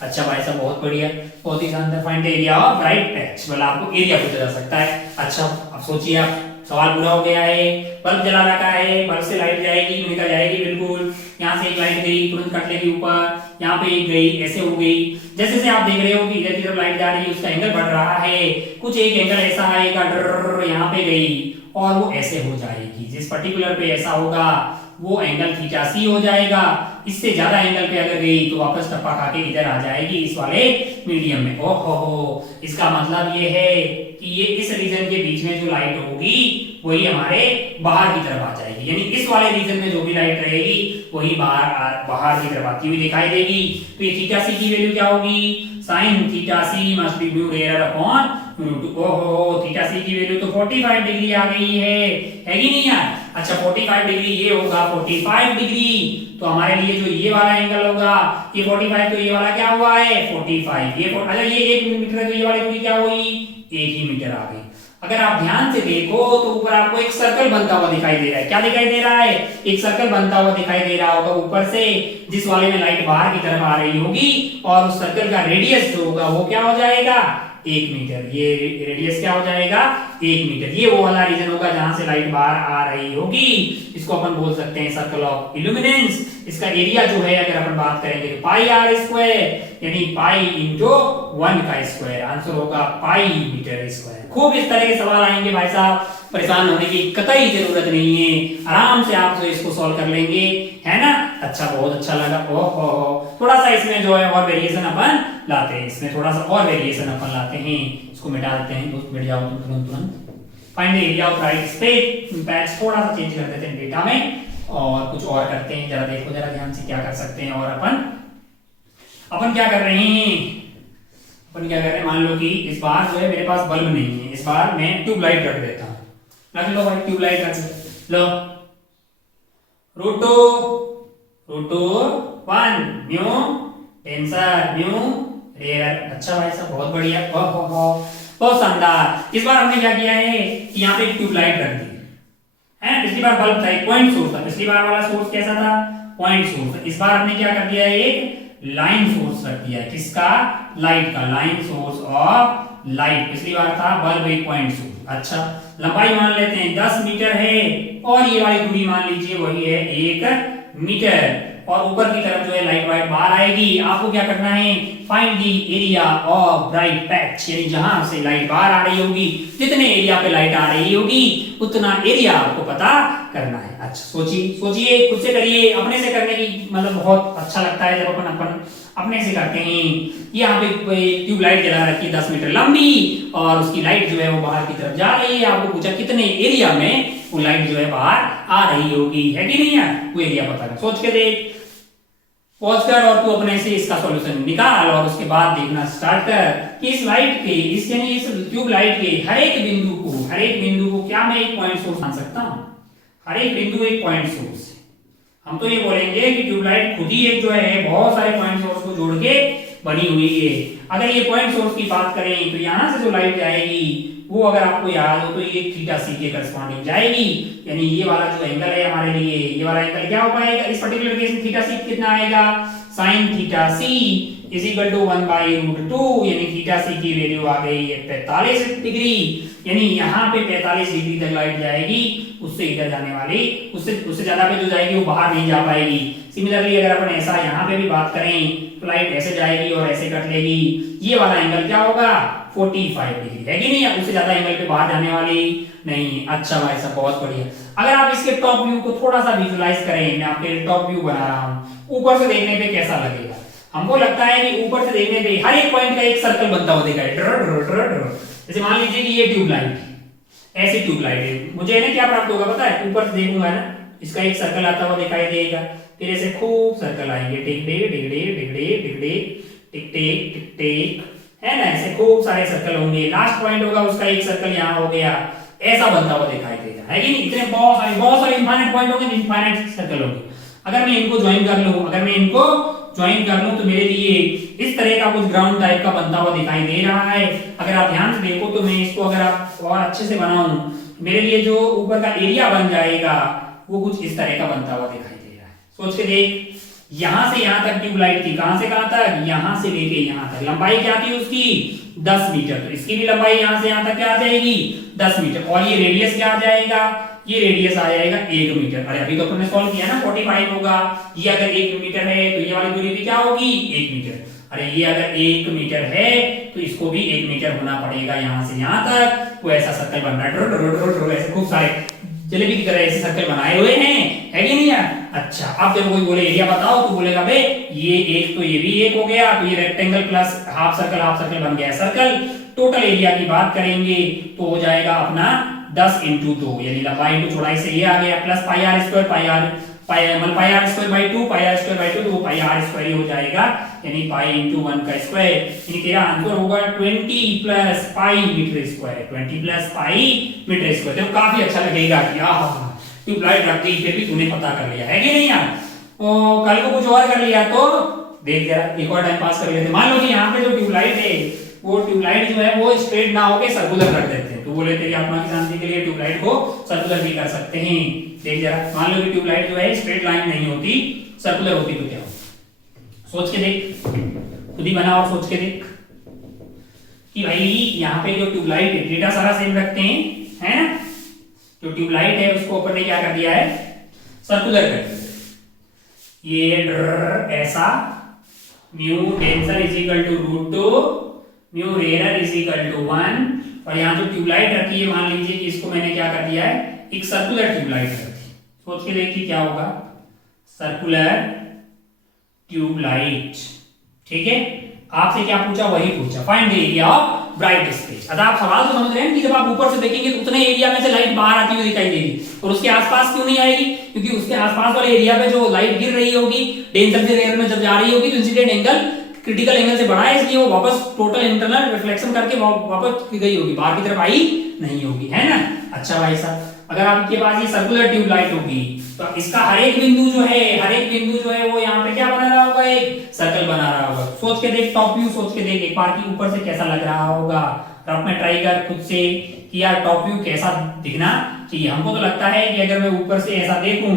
अच्छा भाई साहब, बहुत बढ़िया, बहुत ही शानदार। Find the area of bright patch, मतलब आपको एरिया पूछा जा सकता है। अच्छा, अब सोचिए, आप सवाल पूरा हो गया है, बल्ब जला रखा है, बल्ब से लाइट जाएगी, निकल जाएगी, बिल्कुल यहाँ से एक लाइट गई, तुरंत कट लेगी ऊपर, यहाँ पे एक गई, ऐसे हो गई। जैसे जैसे आप देख रहे हो कि इधर की तरफ लाइट जा रही है, उसका एंगल बढ़ रहा है, कुछ एक एंगल ऐसा आएगा, डर यहाँ पे गई और वो ऐसे हो जाएगी। जिस पर्टिकुलर पे ऐसा होगा वो एंगल थीटा सी हो जाएगा। इससे ज्यादा एंगल पे अगर गई तो वापस टप्पा खा के इधर आ जाएगी, इस वाले मीडियम में। ओहो, इसका मतलब ये है कि ये इस रीजन के बीच में जो लाइट होगी वही हमारे बाहर की तरफ आ जाएगी, यानी इस वाले रीजन में जो भी लाइट रहेगी वही बाहर की तरफ आती हुई दिखाई देगी। तो ये थीटा सी की वैल्यू क्या होगी? Sine theta c must be mu rare upon mu two. ओहो, थीटा सी की वैल्यू तो 45 डिग्री आ गई है कि नहीं यार? अच्छा, 45 डिग्री ये होगा, 45 डिग्री तो हमारे लिए जो ये वाला एंगल होगा, ये 45, तो ये वाला क्या हुआ है 45, ये अच्छा ये 1 मीटर है तो ये वाली दूरी क्या हुई? 1 ही मीटर आ गई। अगर आप ध्यान से देखो तो ऊपर आपको एक सर्कल बनता हुआ दिखाई दे रहा है। क्या दिखाई दे रहा है? एक सर्कल बनता हुआ दिखाई दे रहा होगा ऊपर से, जिस वाले में लाइट बाहर की तरफ आ रही होगी, और उस सर्कल का रेडियस जो होगा वो क्या हो जाएगा? 1 मीटर। ये रेडियस क्या हो जाएगा? 1 मीटर। ये वो वाला रीजन होगा जहां से लाइट बाहर आ रही होगी। इसको अपन बोल सकते हैं सर्कल ऑफ इल्यूमिनेंस। इसका एरिया जो है अगर अपन बात करेंगे तो पाई आर स्क्वायर, यानी पाई इंटू 1 का स्क्वायर। आंसर होगा पाई मीटर स्क्वायर। खूब इस तरह के सवाल आएंगे भाई साहब, परेशान होने की कतई जरूरत नहीं है, आराम से आप जो इसको सॉल्व कर लेंगे, है ना। अच्छा, बहुत अच्छा लगा। ओहो, थोड़ा सा इसमें जो है और वेरिएशन अपन लाते हैं, इसमें थोड़ा सा और वेरिएशन अपन लाते हैं। इसको मिटा देते हैं, दोस्त मिट जाओ तुम तुरंत। Find the area of right space patch, थोड़ा सा चेंज कर देते हैं डेटा में और कुछ और करते हैं। जरा देखो जरा ध्यान से क्या कर सकते हैं। और अपन क्या कर रहे हैं? अपन क्या कर रहे हैं, मान लो कि इस बार जो है मेरे पास बल्ब नहीं है, इस बार मैं ट्यूबलाइट रख देता हूं। रख लो भाई, ट्यूबलाइट रख लो। रूटो रूटो 1 म्यू टेंसर म्यू रेयर। अच्छा भाई साहब, बहुत बढ़िया, बहुत शानदार। इस बार हमने क्या किया है कि यहाँ पे एक ट्यूबलाइट रख दी है। पिछली बार बल्ब था, एक पॉइंट सोर्स था। पिछली बार वाला सोर्स कैसा था? Point source. इस बार हमने क्या कर दिया है? एक लाइन सोर्स रख दिया है। किसका? लाइट का। Line source of light. पिछली बार था बल्ब, एक पॉइंट सोर्स। अच्छा, लंबाई मान लेते हैं 10 मीटर है, और ये वाली दूरी मान लीजिए वही है 1 मीटर। और ऊपर की तरफ जो है लाइट वाइट बाहर आएगी। आपको क्या करना है? Find the area of bright patch, यानी जहां से लाइट बाहर आ रही होगी, जितने एरिया पे लाइट आ रही होगी उतना एरिया आपको पता करना है। अच्छा, सोचिए, खुद से करिए। अपने से करने की मतलब बहुत अच्छा लगता है जब अपन अपने से करते हैं। यहाँ पे ट्यूबलाइट जला रखी है 10 मीटर लंबी, और उसकी लाइट जो है वो बाहर की तरफ जा रही है। आपको पूछा कितने एरिया में वो लाइट जो है बाहर आ रही होगी, है कि नहीं यार? वो एरिया पता कर, सोच के देख, पॉज कर और तू अपने से इसका सॉल्यूशन निकाल, और उसके बाद देखना स्टार्ट कर कि इस लाइट के, इस यानी इस ट्यूबलाइट के हर एक बिंदु को क्या मैं एक पॉइंट सोर्स मान सकता हूं? हर एक बिंदु एक पॉइंट सोर्स है। हम तो ये बोलेंगे कि ट्यूबलाइट खुद ही एक जो है बहुत सारे पॉइंट सोर्स को जोड़ के बनी हुई है। अगर ये पॉइंट सोर्स की बात करें तो यहां से जो लाइट जाएगी वो अगर आपको याद हो तो ये थीटा सी के करस्पॉन्डिंग जाएगी। यानी ये वाला जो एंगल है हमारे लिए, ये वाला एंगल क्या हो पाएगा इस पर्टिकुलर केस में? थीटा सी कितना आएगा? sin theta c is equal to 1/√2, यानी थीटा सी की वैल्यू आ गई है 45 डिग्री। यानी यहाँ पे 45 डिग्री तक लाइट जाएगी, उससे इधर जाने वाली, उससे ज्यादा पे जो जाएगी वो बाहर नहीं जा पाएगी। सिमिलरली अगर अपन ऐसा यहाँ पे भी बात करें तो लाइट ऐसे जाएगी और ऐसे कट लेगी। ये वाला एंगल क्या होगा? 45 डिग्री, है कि नहीं? उससे ज्यादा एंगल पे बाहर जाने वाली नहीं। अच्छा भाई साहब, बहुत बढ़िया। अगर आप इसके टॉप व्यू को थोड़ा सा विजुलाइज करें, मैं आपके टॉप व्यू बना रहा हूँ, ऊपर से देखने पे कैसा लगेगा? हमको लगता है कि ऊपर से देखने पे हर एक पॉइंट का एक सर्कल बनता हुआ दिखाई दे। जैसे मान लीजिए कि ये ट्यूबलाइट है, ऐसी ट्यूबलाइट है, मुझे ना क्या प्राप्त होगा पता है? ऊपर से देखूंगा ना, इसका एक सर्कल आता हुआ दिखाई देगा, फिर ऐसे खूब सर्कल आएंगे, टिक टिक टिक टिक टिक टिक टिक टिक टिक टिक, है ना? ऐसे खूब सारे सर्कल होंगे। लास्ट पॉइंट होगा उसका एक सर्कल यहाँ हो गया, ऐसा बनता हुआ दिखाई देगा, है कि नहीं? इतने बहुत सारे इनफाइनाइट पॉइंट होंगे, इनफाइनाइट सर्कल होंगे। अगर मैं इनको ज्वाइन कर लूं तो मेरे लिए इस तरह का कुछ ग्राउंड टाइप का बनता हुआ दिखाई दे रहा है। अगर आप ध्यान से देखो तो मैं इसको अगर आप और अच्छे से बनाऊं, मेरे लिए जो ऊपर का एरिया बन जाएगा वो कुछ इस तरह का बनता हुआ दिखाई दे रहा है। सोच के देख, यहां से यहां तक ट्यूबलाइट थी, कहां से कहां तक? यहां से लेके यहां तक। लंबाई क्या थी उसकी? 10 मीटर। तो इसकी भी लंबाई यहां से यहां तक क्या आ जाएगी? 10 मीटर। और ये रेडियस क्या आ जाएगा? ये रेडियस आ जाएगा 1 मीटर। अरे अभी तो तुमने सॉल्व किया ना, 45 होगा। ये अगर 1 मीटर है तो ये वाली दूरी भी क्या होगी? 1 मीटर। अरे ये अगर 1 मीटर है तो इसको भी 1 मीटर होना पड़ेगा यहां से यहां तक। वो ऐसा सर्कल बन रहा है, ऐसे खूब सारे जलेबी की तरह ऐसे सर्कल बनाए हुए हैं, है कि नहीं यार? अच्छा, अब जब कोई बोले एरिया बताओ तो बोलेगा बे ये एक, तो ये भी एक हो गया, तो ये रेक्टेंगल प्लस हाफ सर्कल बन गया सर्कल। टोटल एरिया की बात करेंगे तो हो जाएगा अपना 10 × 2, यानी लंबाई इंटू चौड़ाई से ये आ गया, plus pi r square by 2, pi r square by 2, तो पाई आर स्क्वायर हो जाएगा, यानी पाई इंटू 1 का स्क्वायर। यानी तेरा आंसर होगा 20 plus pi meter square, 20 plus pi meter square. तो काफी अच्छा लगेगा कि ट्यूबलाइट रख दी फिर भी तूने पता कर लिया, है कि नहीं यार? कल को कुछ और कर लिया तो देख जरा, एक और टाइम पास कर लेते। मान लो कि यहाँ पे जो ट्यूबलाइट है वो ट्यूबलाइट जो है वो स्ट्रेट ना होके सर्कुलर कर देते हैं। तो बोले तेरी आत्मा की शांति के लिए ट्यूबलाइट को सर्कुलर भी कर सकते हैं। देख जरा, मान लो कि ट्यूबलाइट जो है स्ट्रेट लाइन नहीं होती, सर्कुलर होती तो क्या होता? सोच के देख, खुद ही बना और सोच के देख कि भाई यहाँ पे जो ट्यूबलाइट है डेटा सारा सेम रखते हैं, है ना? जो ट्यूबलाइट है उसको ऊपर ने क्या कर दिया है, सर्कुलर कर दिया। ये ऐसा mu denser is equal to root two mu rare is equal to 1, और यहाँ जो ट्यूबलाइट रखी है मान लीजिए कि इसको मैंने क्या कर दिया है, एक सर्कुलर ट्यूबलाइट रखी। सोच के देखिए क्या होगा, सर्कुलर ट्यूबलाइट। ठीक है, आपसे क्या पूछा, वही पूछा, find the area of bright space. अब आप सवाल तो समझ रहे हैं कि जब आप ऊपर से देखेंगे तो उतने एरिया में से लाइट बाहर आती हुई दिखाई देगी, और उसके आसपास क्यों नहीं आएगी? क्योंकि उसके आसपास वाले एरिया पे जो लाइट गिर रही होगी डेंसर से रेयर में जब जा रही होगी तो इंसिडेंट एंगल क्रिटिकल एंगल से बड़ा है, इसलिए वो वापस टोटल इंटरनल रिफ्लेक्शन करके वापस गई होगी, बाहर की तरफ आई नहीं होगी, है ना? अच्छा भाई साहब, अगर आपके पास ये सर्कुलर ट्यूबलाइट होगी तो इसका हर एक बिंदु जो है वो यहाँ पे क्या बना रहा होगा, एक सर्कल बना रहा होगा। सोच के देख, टॉप व्यू सोच के देख एक बार की ऊपर से कैसा लग रहा होगा। आप में ट्राई कर खुद से कि यार टॉप व्यू कैसा दिखना चाहिए। हमको तो लगता है कि अगर मैं ऊपर से ऐसा देखूं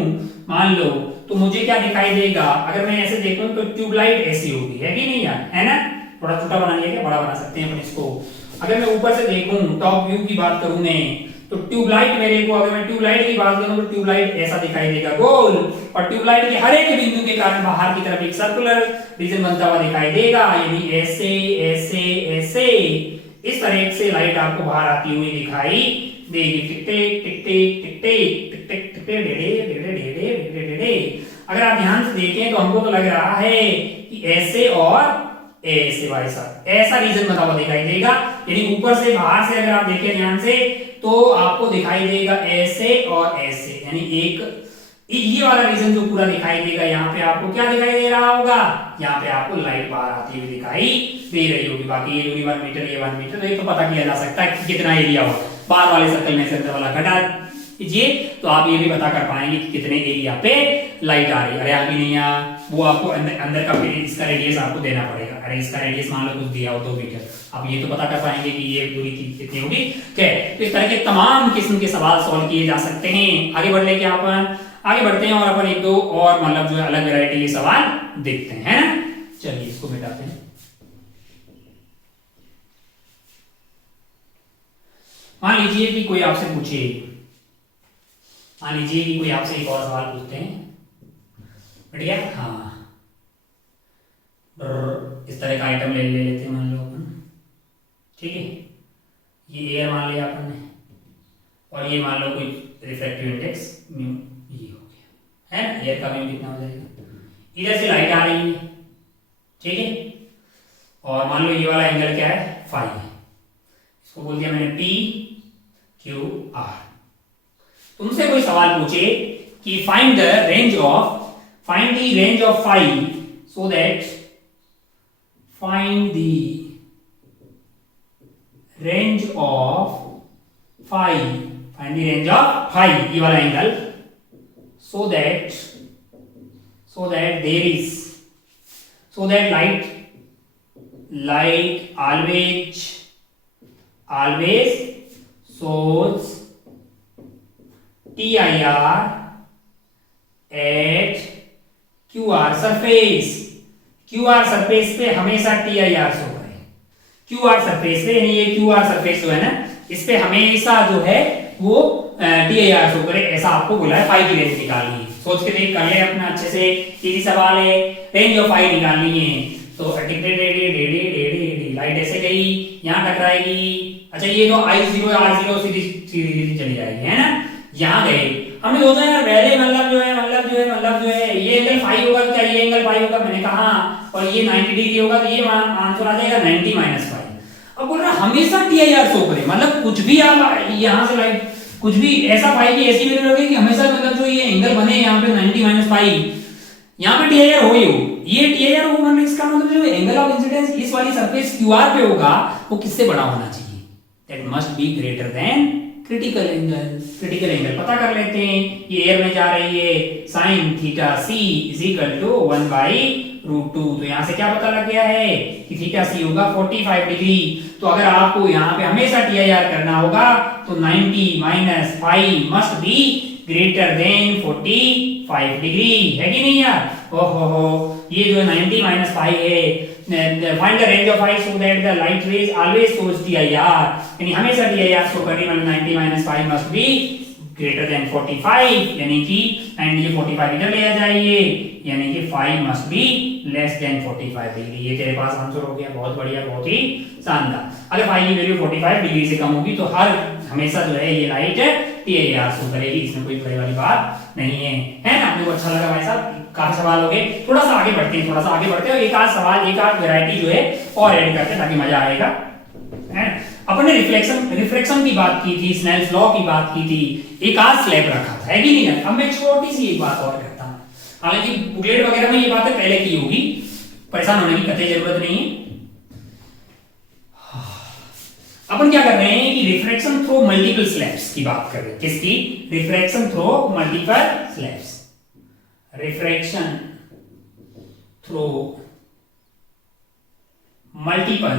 मान लो तो मुझे क्या दिखाई देगा, अगर मैं ऐसे देखूं तो ट्यूबलाइट ऐसी होगी, है कि नहीं यार, है ना? थोड़ा छोटा बना लिया, बड़ा बना सकते हैं अपन इसको। अगर मैं ऊपर से देखूं, टॉप व्यू की बात करूं मैं, तो ट्यूबलाइट मेरे को, अगर मैं ट्यूबलाइट की बात करूं तो ट्यूबलाइट ऐसा दिखाई देगा गोल, और ट्यूबलाइट के हर एक बिंदु के कारण बाहर की तरफ एक सर्कुलर रीजन बनता हुआ दिखाई देगा, यानी ऐसे ऐसे ऐसे इस तरह से लाइट आपको बाहर आती हुई दिखाई देगी। टिक टिक टिक टिक टिक टिक टिक टिक टिक डेडे डेडे डेडे डेडे डेडे। अगर आप ध्यान से देखें तो हमको तो लग रहा है कि ऐसे और ऐसे भाई साहब ऐसा रीजन बना हुआ दिखाई देगा, यानी ऊपर से बाहर से अगर आप देखें ध्यान से तो आपको दिखाई देगा ऐसे और ऐसे, यानी एक ये वाला रीजन जो पूरा दिखाई देगा, यहाँ पे आपको क्या दिखाई दे रहा होगा, यहाँ पे आपको लाइट बाहर आती हुई दिखाई दे रही होगी। बाकी ये दूरी 1 मीटर, ये 1 मीटर, तो ये तो पता किया जा सकता है कि कितना एरिया होगा। बाहर वाले सर्कल में से अंदर वाला घटा कीजिए तो आप ये भी पता कर पाएंगे कि कितने एरिया पे लाइट आ रही है। अरे अभी नहीं यहाँ, वो आपको अंदर का इसका रेडियस आपको देना पड़ेगा। अरे इसका रेडियस मान लो कुछ दिया हो 2 मीटर, आप ये तो पता कर पाएंगे कि ये दूरी कितनी होगी। तो इस तरह के तमाम किस्म के सवाल सॉल्व किए जा सकते हैं। आगे बढ़ लेके अपन आगे बढ़ते हैं और अपन एक दो और मतलब जो है अलग वैरायटी के सवाल देखते हैं, है ना? चलिए इसको मिटाते हैं। मान लीजिए कि कोई आपसे पूछे, मान लीजिए कि कोई आपसे एक और सवाल पूछते हैं, बढ़िया, हाँ इस तरह का आइटम ले लेते हैं मान लो अपन, ठीक है? ये एयर मान लिया अपन ने, और ये मान लो कोई रिफ्रैक्टिव इंडेक्स म्यू ये हो गया, है ना? एयर का म्यू कितना हो जाएगा? इधर से लाइट आ रही है, ठीक है? और मान लो ये वाला एंगल क्या है, फाई है। इसको बोल दिया मैंने पी क्यू आर। तुमसे कोई सवाल पूछे कि find the range of phi, so that find the range of phi, find the range of phi, ये वाला angle, so that there is, so that light always shows TIR at QR surface, QR surface पे हमेशा TIR show करे। QR surface पे, यानी ये QR surface जो है ना, इस पे हमेशा जो है वो TIR शो करे, ऐसा आपको बोला है। फाई की रेंज निकालनी है, सोच के देख, कर ले अपना अच्छे से, इजी सवाल है। रेंज ऑफ फाई निकालनी है तो लाइट ऐसे गई, यहाँ टकराएगी। अच्छा ये तो I0 R0 सीधी चली जाएगी, है ना? यहाँ गए, हमने सोचा यार पहले मतलब जो है ये एंगल फाई होगा, क्या ये एंगल फाई होगा? मैंने कहा और ये 90 डिग्री होगा तो ये आंसर आ जाएगा 90 माइनस फाई। अब बोल रहा हमेशा TIR शो करे, मतलब कुछ भी आप यहाँ से लाइट कुछ भी ऐसा फाई की ऐसी वैल्यू रखें कि हमेशा मतलब जो ये एंगल बने यहाँ पे 90 माइनस फाई, यहाँ पे TIR हो ही हो, ये TIR हो, मतलब इसका मतलब जो एंगल ऑफ इंसिडेंस इस वाली सरफेस QR पे होगा वो किससे बड़ा होना चाहिए? That must be greater than critical angle. Critical angle पता कर लेते हैं, ये एयर में जा रही है, sin theta c is equal to 1 by √2। तो यहाँ से क्या पता लग गया है कि थीटा सी होगा 45 डिग्री। तो अगर आपको यहाँ पे हमेशा TIR करना होगा तो 90 minus 5 must be greater than 45 degree, है कि नहीं यार? ओहो, ये जो 90 माइनस 5 है, find the range of I so that the light rays always shows TIR, यानी हमेशा TIR शो करेगी, मतलब 90 minus 5 must be greater than 45, यानी कि 90 45 इधर ले आ जाइए, यानी कि 5 must be less than 45 degree. ये तेरे पास आंसर हो गया, बहुत बढ़िया, बहुत ही शानदार। अगर 5 की वैल्यू 45 डिग्री से कम होगी तो हर हमेशा जो है ये लाइट TIR शो करेगी, इसमें कोई बड़ी वाली बात नहीं है ना? आपको को अच्छा लगा भाई साहब? काफी सवाल हो गए, थोड़ा सा आगे बढ़ते हैं, और एक आध सवाल, एक आध वैरायटी जो है और ऐड करते हैं ताकि मजा आएगा, है? अपन ने रिफ्लेक्शन की बात की थी, स्नेल्स लॉ की बात की थी, एक आध स्लैब रखा था, है कि नहीं? अब मैं छोटी सी एक बात और करता हूं, हालांकि बुकलेट वगैरह में ये बातें पहले की होगी, परेशान होने की कतई जरूरत नहीं है। अपन क्या कर रहे हैं कि रिफ्रैक्शन थ्रू मल्टीपल स्लैब्स की बात कर रहे हैं। किसकी? Refraction through multiple slabs, refraction through multiple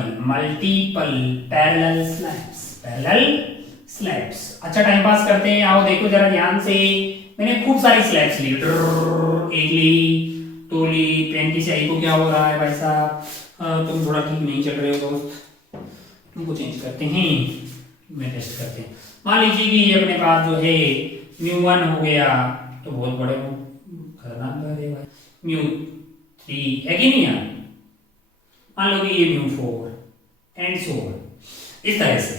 parallel slabs. अच्छा टाइम पास करते हैं, आओ देखो जरा ध्यान से, मैंने खूब सारी स्लैब्स ली, एक ली, दो ली, पेन की स्याही को क्या हो रहा है भाई साहब? तुम थोड़ा ठीक नहीं चल रहे हो दोस्त, तुमको चेंज करते हैं, मैं टेस्ट करते हैं। मान लीजिए कि ये अपने पास जो है μ1 हो गया, तो बहुत बड़े खतरनाक बात है भाई, μ3 है कि नहीं यार? मान लो कि ये μ4 एंड सो ऑन, इस तरह से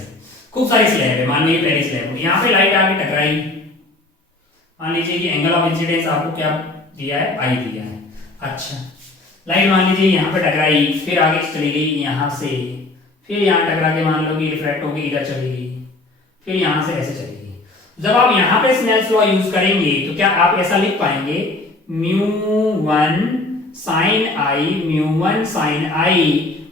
खूब सारी स्लैब है। मान लीजिए पहली स्लैब, यहाँ पे लाइट आके टकराई, मान लीजिए कि एंगल ऑफ इंसिडेंस आपको क्या दिया है? I दिया है। अच्छा, लाइट मान लीजिए यहाँ पे टकराई, फिर आगे चली गई यहाँ से, फिर यहाँ टकरा के मान लो कि रिफ्रैक्ट होकर इधर चली गई, फिर यहाँ से ऐसे चली गई। जब आप यहाँ पे स्नेल्स लॉ यूज करेंगे तो क्या आप ऐसा लिख पाएंगे μ1 sin I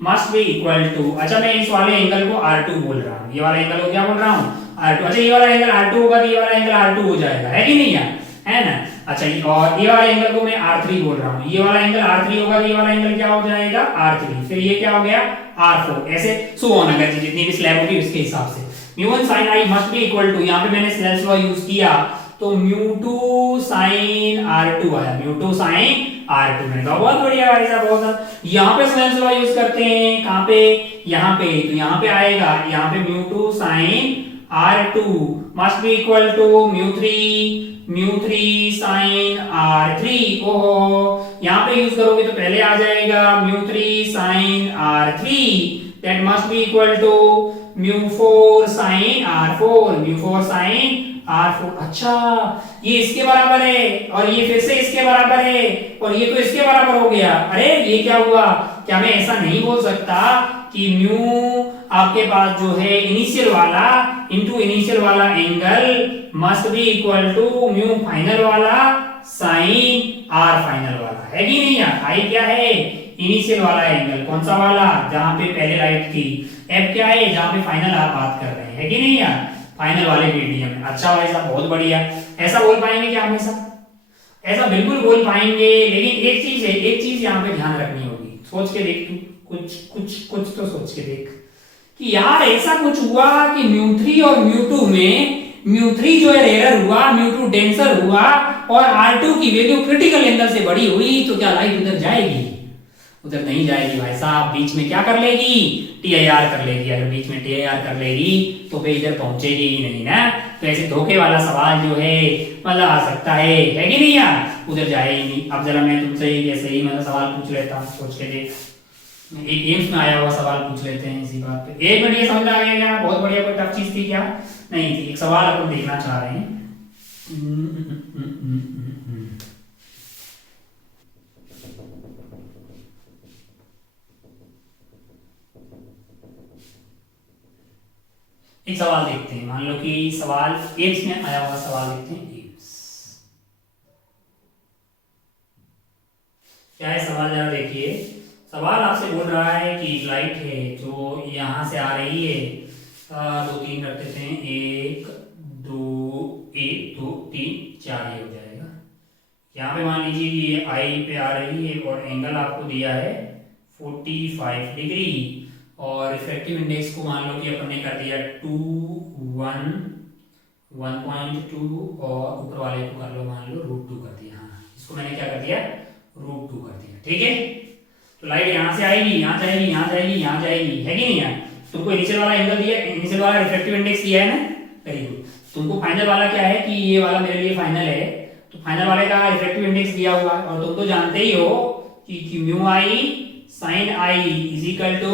must be equal to, अच्छा मैं इस वाले एंगल को R2 बोल रहा हूँ, ये वाला एंगल को क्या बोल रहा हूँ? R2। अच्छा ये वाला एंगल R2 होगा तो ये वाला एंगल R2 हो जाएगा, है कि नहीं यार? है ना? अच्छा, और ये वाला एंगल को मैं R3 बोल रहा हूँ, ये वाला एंगल R3 होगा तो ये वाला एंगल क्या हो जाएगा? R3, फिर ये क्या हो गया? R4, ऐसे सो ऑन, अगर जितनी भी स्लैब होगी उसके हिसाब से। μ1 sin I must be equal to, यहाँ पे मैंने स्नेल्स लॉ यूज किया तो μ2 sin R2 आया, μ2 sin R2 मैंने कहा बहुत बढ़िया भाई साहब, बहुत। यहाँ पे स्नेल्स लॉ यूज करते हैं, कहाँ पे? यहाँ पे, तो यहाँ पे आएगा, यहाँ पे μ2 sin R2 must be equal to μ3 sin R3। ओहो, यहाँ पे यूज करोगे तो पहले आ जाएगा μ3 sin R3 that must be equal to μ4 sin R4। अच्छा, ये इसके बराबर है और ये फिर से इसके बराबर है और ये तो इसके बराबर हो गया। अरे ये क्या हुआ? क्या मैं ऐसा नहीं बोल सकता कि म्यू आपके पास जो है इनिशियल वाला इंटू इनिशियल वाला angle must be equal to mu final वाला साइन आर फाइनल वाला, है कि नहीं यार? आई क्या है? इनिशियल वाला एंगल, कौन सा वाला? जहां पे पहले लाइट थी। एफ क्या है? जहां पे फाइनल आप बात कर रहे हैं, है कि नहीं यार? फाइनल वाले मीडियम में। अच्छा भाई साहब बहुत बढ़िया। ऐसा बोल पाएंगे क्या हमेशा? ऐसा बिल्कुल बोल पाएंगे, लेकिन एक चीज है, एक चीज यहाँ पे ध्यान रखनी होगी। सोच के देख, तू कुछ तो सोच के देख कि यार ऐसा कुछ हुआ कि μ3 और μ2 में μ3 जो है रेयर हुआ, μ2 डेंसर हुआ और R2 की वैल्यू क्रिटिकल एंगल से बड़ी हुई, तो क्या लाइट उधर जाएगी? उधर नहीं जाएगी भाई साहब। बीच में क्या कर लेगी? TIR कर लेगी। अगर बीच में TIR कर लेगी तो फिर इधर पहुंचेगी ही नहीं ना। तो ऐसे धोखे वाला सवाल जो है मतलब आ सकता है कि नहीं यार? उधर जाएगी नहीं। अब जरा मैं तुमसे ऐसे ही मतलब सवाल पूछ लेता हूँ, सोच के देख। एक एम्स में आया हुआ सवाल पूछ लेते हैं इसी बात पे। एक मिनट, ये समझ आ गया क्या? बहुत बढ़िया। कोई टफ चीज थी क्या? नहीं थी। एक सवाल अपन देखना चाह रहे हैं। एक सवाल देखते हैं। मान लो कि सवाल एम्स में आया हुआ सवाल देखते हैं। एम्स क्या है सवाल, जरा देखिए। सवाल आपसे बोल रहा है कि लाइट है जो यहां से आ रही है, 2 3 रख देते हैं, 1 2 3 4 ये हो जाएगा। यहाँ पे मान लीजिए कि ये आई पे आ रही है और एंगल आपको दिया है 45 डिग्री, और रिफ्रैक्टिव इंडेक्स को मान लो कि अपन ने कर दिया 2 1 1.2 और ऊपर वाले को कर लो मान लो √2 कर दिया। हाँ, इसको मैंने क्या कर दिया √2 कर दिया। ठीक है, तो लाइट यहाँ से आएगी, यहाँ जाएगी, यहाँ जाएगी, यहाँ जाएगी, है कि नहीं यार। तुमको इनिशियल वाला एंगल दिया, इनिशियल वाला रिफ्रैक्टिव इंडेक्स दिया है ना, वेरी गुड। तुमको फाइनल वाला क्या है कि ये वाला मेरे लिए फाइनल है, तो फाइनल वाले का रिफ्रैक्टिव इंडेक्स दिया हुआ है, और तुम तो जानते ही हो कि mu i sine i is equal to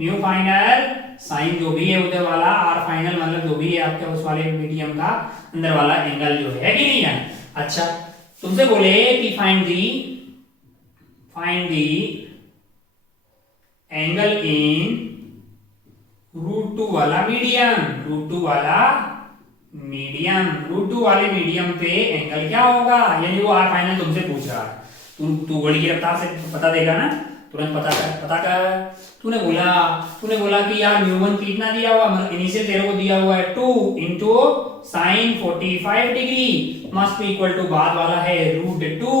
mu final sine जो भी है उधर वाला, आर फाइनल मतलब जो भी है आपके उस वाले मीडियम का अंदर वाला एंगल जो है कि नहीं यार। अच्छा, तुमसे बोले कि फाइंड दी एंगल इन √2 वाला मीडियम, √2 वाला वाले मीडियम पे एंगल क्या होगा, यानी वो आर फाइनल तुमसे पूछ रहा है। तू घड़ी की रफ्तार से पता देगा ना, तुरंत पता कर। तूने बोला कि यार म्यू1 कितना दिया हुआ, इनिशियल तेरे को दिया हुआ है 2 into sine 45 degree must be equal to बाद वाला है √2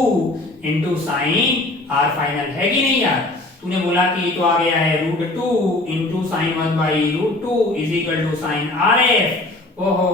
इंटू साइन आर फाइनल, है कि नहीं यार। तूने बोला कि तो आ गया है √2 into sine 1/√2 is equal to sine r f. ओहो,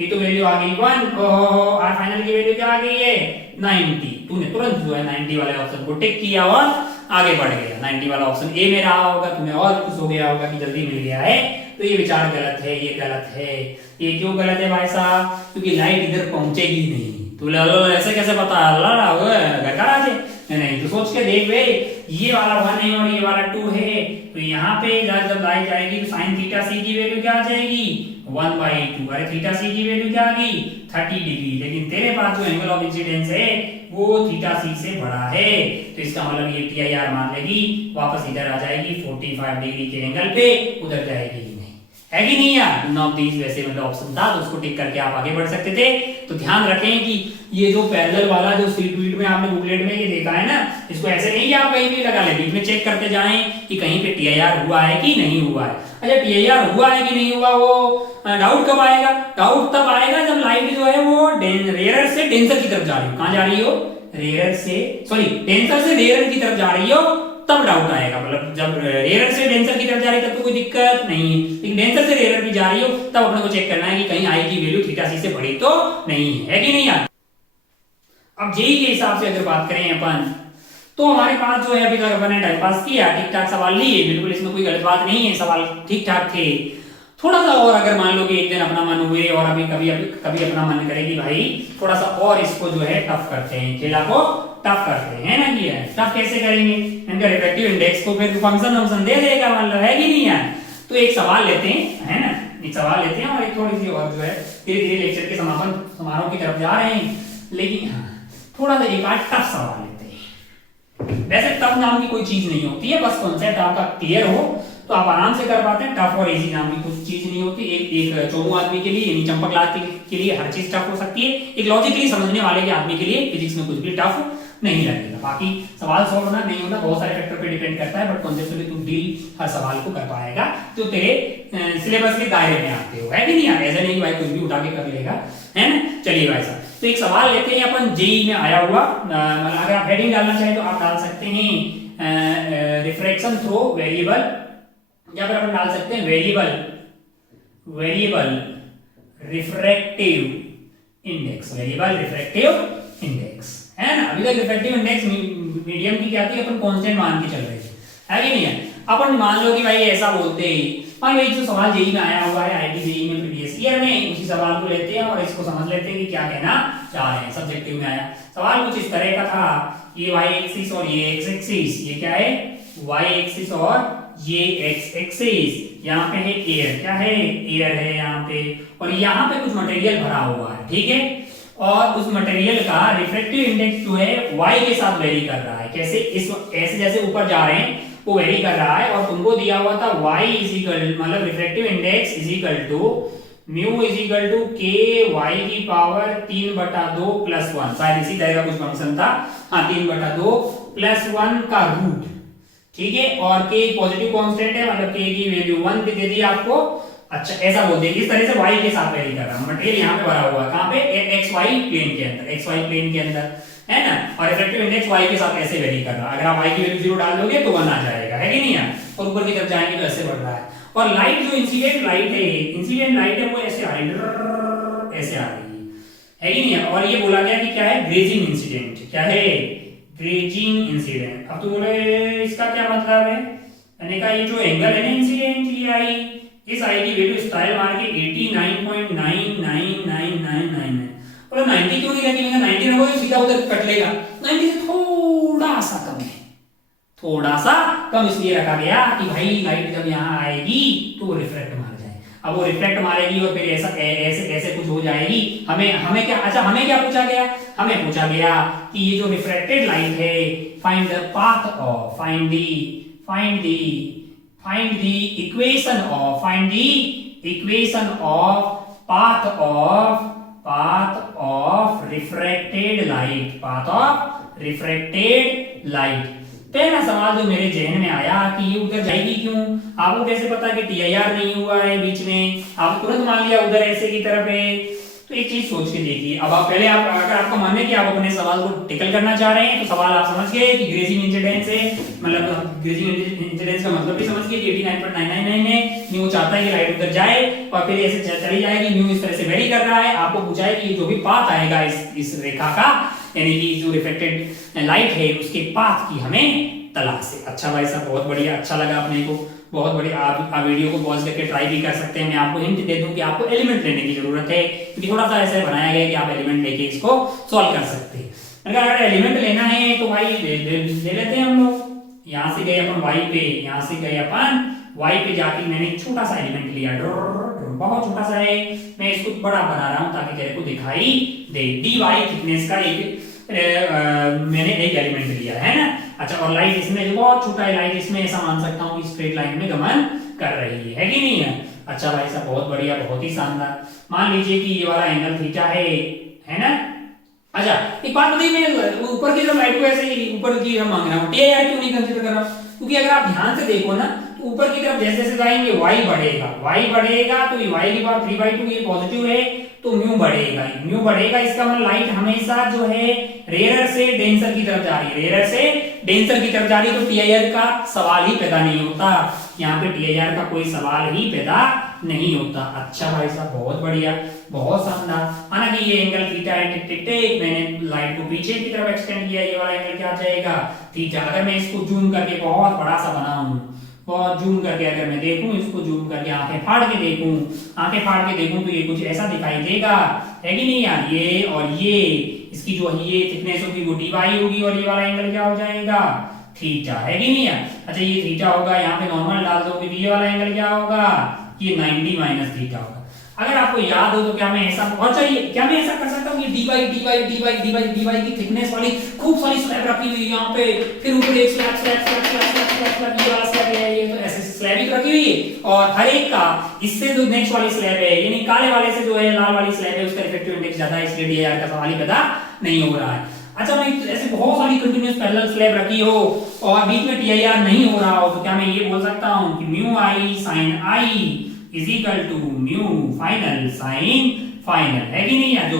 ये तो वैल्यू आ गई 1। ओहो, आर फाइनल की वैल्यू क्या आ गई है 90। तूने तुरंत जो है 90 वाले ऑप्शन को टिक किया और आगे बढ़ गया। 90 वाला ऑप्शन ए में रहा होगा, तुम्हें और खुश हो गया होगा कि जल्दी मिल गया है। तो ये विचार गलत है, ये गलत है। ये क्यों गलत है भाई साहब, क्योंकि लाइट इधर पहुंचेगी नहीं। तो ऐसे कैसे पता घर का राज है, नहीं तो सोच के देख बे, ये वाला 1 है और ये वाला 2 है, तो यहाँ पे जब लाइट जाएगी तो साइन थीटा सी की वैल्यू क्या आ जाएगी 1/2। अरे थीटा सी की वैल्यू क्या आ गई 30 डिग्री, लेकिन तेरे पास जो एंगल ऑफ इंसिडेंस है वो थीटा सी से बड़ा है, तो इसका मतलब ये TIR मान लेगी, वापस इधर आ जाएगी 45 डिग्री के एंगल पे, उधर जाएगी नहीं, है कि नहीं यार। नॉट दीज वैसे मतलब ऑप्शन था, तो उसको टिक करके आप आगे बढ़ सकते थे। तो ध्यान रखें कि ये जो पैरेलल वाला जो सीट वीट में आपने बुकलेट में ये देखा है ना, इसको ऐसे नहीं आप कहीं भी लगा ले, बीच में चेक करते जाएं कि कहीं पे TIR हुआ है कि नहीं हुआ है। अच्छा, TIR हुआ है कि नहीं हुआ, वो डाउट कब आएगा, डाउट तब आएगा जब लाइट जो है वो रेयर से डेंसर की तरफ जा रही हो। कहां जा रही हो, डेंसर से रेयर की तरफ जा रही हो, तब डाउट आएगा। मतलब जब रेयर से डेंसर की तरफ जा रही है तब तो कोई दिक्कत नहीं है, लेकिन डेंसर से रेयर भी जा रही हो तब अपने को चेक करना है कि कहीं आई की वैल्यू थीटा सी से बड़ी तो नहीं है कि नहीं यार। अब जेई के हिसाब से अगर बात करें अपन, तो हमारे पास जो है अभी तक अपन ने टाइम पास किया, ठीक ठाक सवाल लिए, बिल्कुल इसमें कोई गलत बात नहीं है, सवाल ठीक ठाक थे। थोड़ा सा और अगर मान लो कि एक दिन अपना मन हुए और अभी कभी अपना मन करे कि भाई थोड़ा सा और इसको जो है टफ करते हैं, खेला को टफ करते हैं ना, कि टफ कैसे करेंगे, इनका रिफ्रैक्टिव इंडेक्स को फिर फंक्शन दे देगा, मतलब है कि नहीं यार। तो एक सवाल लेते हैं, है ना, एक सवाल लेते हैं और एक थोड़ी सी और जो है धीरे धीरे लेक्चर के समापन समारोह की तरफ जा रहे हैं, लेकिन थोड़ा सा एक आध टफ सवाल लेते हैं। वैसे टफ नाम की कोई चीज नहीं होती है, बस कॉन्सेप्ट आपका क्लियर हो तो आप आराम से कर पाते हैं। टफ और इजी नाम की कुछ चीज नहीं होती। एक चोमू आदमी के लिए यानी चंपक लाल के लिए हर चीज टफ हो सकती है, एक लॉजिकली समझने वाले के आदमी के लिए फिजिक्स में कुछ भी टफ नहीं लगेगा। बाकी सवाल सॉल्व होना नहीं होना बहुत सारे फैक्टर पे डिपेंड करता है, बट कॉन्सेप्चुअली तू डील हर सवाल को कर पाएगा जो तेरे सिलेबस के दायरे में आते हो, है कि नहीं यार। ऐसा नहीं भाई कुछ भी उठा के कर लेगा, है ना। चलिए भाई साहब, तो एक सवाल लेते हैं अपन जेई में आया हुआ, अगर आप हेडिंग डालना चाहें तो आप डाल सकते हैं रिफ्रैक्शन थ्रू वेरिएबल, या फिर अपन डाल सकते हैं variable refractive index, variable refractive index, है ना। अभी तक रिफ्रैक्टिव इंडेक्स मीडियम की क्या थी, अपन कांस्टेंट मान के चल रहे थे, है कि नहीं है। अपन मान लो कि भाई ऐसा बोलते ही, मान लो एक जो सवाल जेई में आया हुआ है, आईटी जेई में प्रीवियस ईयर में, उसी सवाल को लेते हैं और इसको समझ लेते हैं कि क्या कहना चाह रहे हैं। सब्जेक्टिव में आया सवाल कुछ इस तरह का था, ये y एक्सिस और ये x एक्सिस, ये क्या है y एक्सिस और ये x एक्सिस, यहाँ पे है एयर, क्या है एयर है यहाँ पे, और यहाँ पे कुछ मटेरियल भरा हुआ है, ठीक है। और उस मटेरियल का रिफ्रैक्टिव इंडेक्स जो है y के साथ वेरी कर रहा है। कैसे, इस ऐसे जैसे ऊपर जा रहे हैं वो वेरी कर रहा है, और तुमको दिया हुआ था y इज इक्वल मतलब refractive index is equal to mu is equal to k y की पावर 3/2 प्लस 1, शायद इसी तरह का कुछ फंक्शन था, हाँ 3/2 प्लस 1 का रूट, ठीक है। और k पॉजिटिव कांस्टेंट है, मतलब k की वैल्यू 1 भी दे दी आपको। अच्छा, ऐसा बोल दिया इस तरह से y के साथ वेरी कर रहा है, मटेरियल यहाँ पे भरा हुआ है, कहाँ पे xy प्लेन के अंदर, xy प्लेन के अंदर, है ना। और रिफ्रैक्टिव इंडेक्स y के साथ ऐसे वेरी कर रहा है, अगर आप y की वैल्यू 0 डाल दोगे तो 1 आ जाएगा, है कि नहीं यार, और ऊपर की तरफ जाएंगे तो ऐसे बढ़ रहा है। और लाइट जो इंसिडेंट लाइट है वो ऐसे आ रही है, ऐसे आ रही है कि नहीं है। और ये बोला गया कि क्या है, ग्रेजिंग इंसिडेंट, क्या है, ग्रेजिंग इंसिडेंट। अब तो बोले इसका क्या मतलब है, मैंने कहा ये जो एंगल है ना इंसिडेंट, ये आई, इस आई की वैल्यू स्टाइल मार के 89.99999 है। बोला 90 क्यों नहीं लगी, मैंने 90 रखो तो सीधा उधर कट लेगा, 90 से थोड़ा सा कम है, थोड़ा सा कम इसलिए रखा गया कि भाई लाइट जब यहाँ आएगी तो वो रिफ्लेक्ट मार जाए। अब वो रिफ्लेक्ट मारेगी और फिर ऐसा ऐसे ऐसे कुछ हो जाएगी। हमें क्या, अच्छा हमें क्या पूछा गया, हमें पूछा गया कि ये जो रिफ्रैक्टेड लाइट है, find the path of, find the equation of path of refracted light। पहला सवाल जो मेरे जहन में आया कि ये उधर जाएगी क्यों, आपको कैसे पता कि TIR नहीं हुआ है बीच में, आप तुरंत मान लिया उधर ऐसे की तरफ है। तो एक चीज सोच के देखिए, अब आप पहले आप अगर आपको मानने कि आप अपने सवाल को टिकल करना चाह रहे हैं तो सवाल आप समझ गए कि ग्रेजिंग इंसिडेंस है, मतलब ग्रेजिंग इंसिडेंस का मतलब भी समझ गए कि 89.999 है। न्यू चाहता है कि लाइट उधर जाए और फिर ऐसे चली जाएगी, न्यू इस तरह से वेरी कर रहा है। आपको पूछा है कि जो भी पाथ आएगा इस रेखा का, यानी कि जो रिफ्लेक्टेड लाइट है उसके पाथ की हमें तलाश है। अच्छा भाई साहब, बहुत बढ़िया, अच्छा लगा अपने को, बहुत बढ़िया। आप वीडियो को पॉज करके ट्राई भी कर सकते हैं। मैं आपको हिंट दे दूं कि आपको एलिमेंट लेने की जरूरत है, क्योंकि थोड़ा सा ऐसे बनाया गया है कि आप एलिमेंट लेके इसको सॉल्व कर सकते हैं। अगर एलिमेंट लेना है तो भाई ले लेते हैं हम लोग। यहाँ से गए अपन y पे, यहाँ से गए अपन y पे जाके मैंने छोटा सा एलिमेंट लिया, बहुत छोटा सा है, मैं इसको बड़ा बना रहा हूँ ताकि तेरे को दिखाई दे। dy थिकनेस का एक मैंने एक एलिमेंट लिया है ना। अच्छा, और लाइट इसमें जो बहुत छोटा है, लाइट इसमें ऐसा मान सकता हूँ कि स्ट्रेट लाइन में गमन कर रही है कि नहीं है। अच्छा भाई साहब, बहुत बढ़िया, बहुत ही शानदार। मान लीजिए कि ये वाला एंगल थीटा है ना। अच्छा एक बात बताइए, मैं ऊपर की तरफ लाइट को ऐसे ऊपर की तरफ मांग रहा हूँ, TIR क्यों नहीं कंसीडर कर रहा हूँ, क्योंकि अगर आप ध्यान से देखो ना तो ऊपर की तरफ जैसे जैसे जाएंगे y बढ़ेगा तो ये y की पावर 3/2 ये पॉजिटिव है तो म्यू बढ़ेगा। इसका मतलब लाइट हमेशा जो है रेयर से डेंसर की तरफ जा रही है, तो TIR का सवाल ही पैदा नहीं होता। यहाँ पे TIR का कोई सवाल ही पैदा नहीं होता। अच्छा भाई साहब, बहुत बढ़िया, बहुत शानदार। माना कि ये एंगल थीटा है, मैंने लाइट को पीछे की तरफ एक्सटेंड किया, ये वाला एंगल क्या आ जाएगा, थीटा। अगर मैं इसको जूम करके बहुत बड़ा सा बनाऊं, बहुत जूम करके अगर मैं देखूं, इसको जूम करके आंखें फाड़ के देखूं तो ये कुछ ऐसा दिखाई देगा, है कि नहीं यार। ये और ये इसकी जो ये थिकनेस होगी वो dy होगी और ये वाला एंगल क्या हो जाएगा, थीटा, है कि नहीं यार। अच्छा ये थीटा होगा, यहाँ पे नॉर्मल डाल दोगे तो ये वाला एंगल क्या होगा, ये 90 माइनस थीटा होगा। अगर आपको याद हो तो क्या मैं ऐसा कर सकता हूँ कि dy की थिकनेस वाली खूब सारी स्लैब रखी हुई है यहाँ पे, फिर ऊपर एक स्लैब ये वाला स्लैब है, ये तो ऐसे स्लैब ही रखी हुई है, और हर एक का इससे जो नेक्स्ट वाली स्लैब है, यानी काले वाले से जो है लाल वाली स्लैब है, उसका इफेक्टिव इंडेक्स ज्यादा है, इसलिए DIR का सवाल ही पैदा नहीं हो रहा है। अच्छा, मैं ऐसे बहुत सारी कंटीन्यूअस पैरेलल स्लैब रखी हो और बीच में TIR नहीं हो रहा हो तो क्या मैं ये बोल सकता हूँ कि mu i sine i is equal to mu final sine final, है कि नहीं यार। जो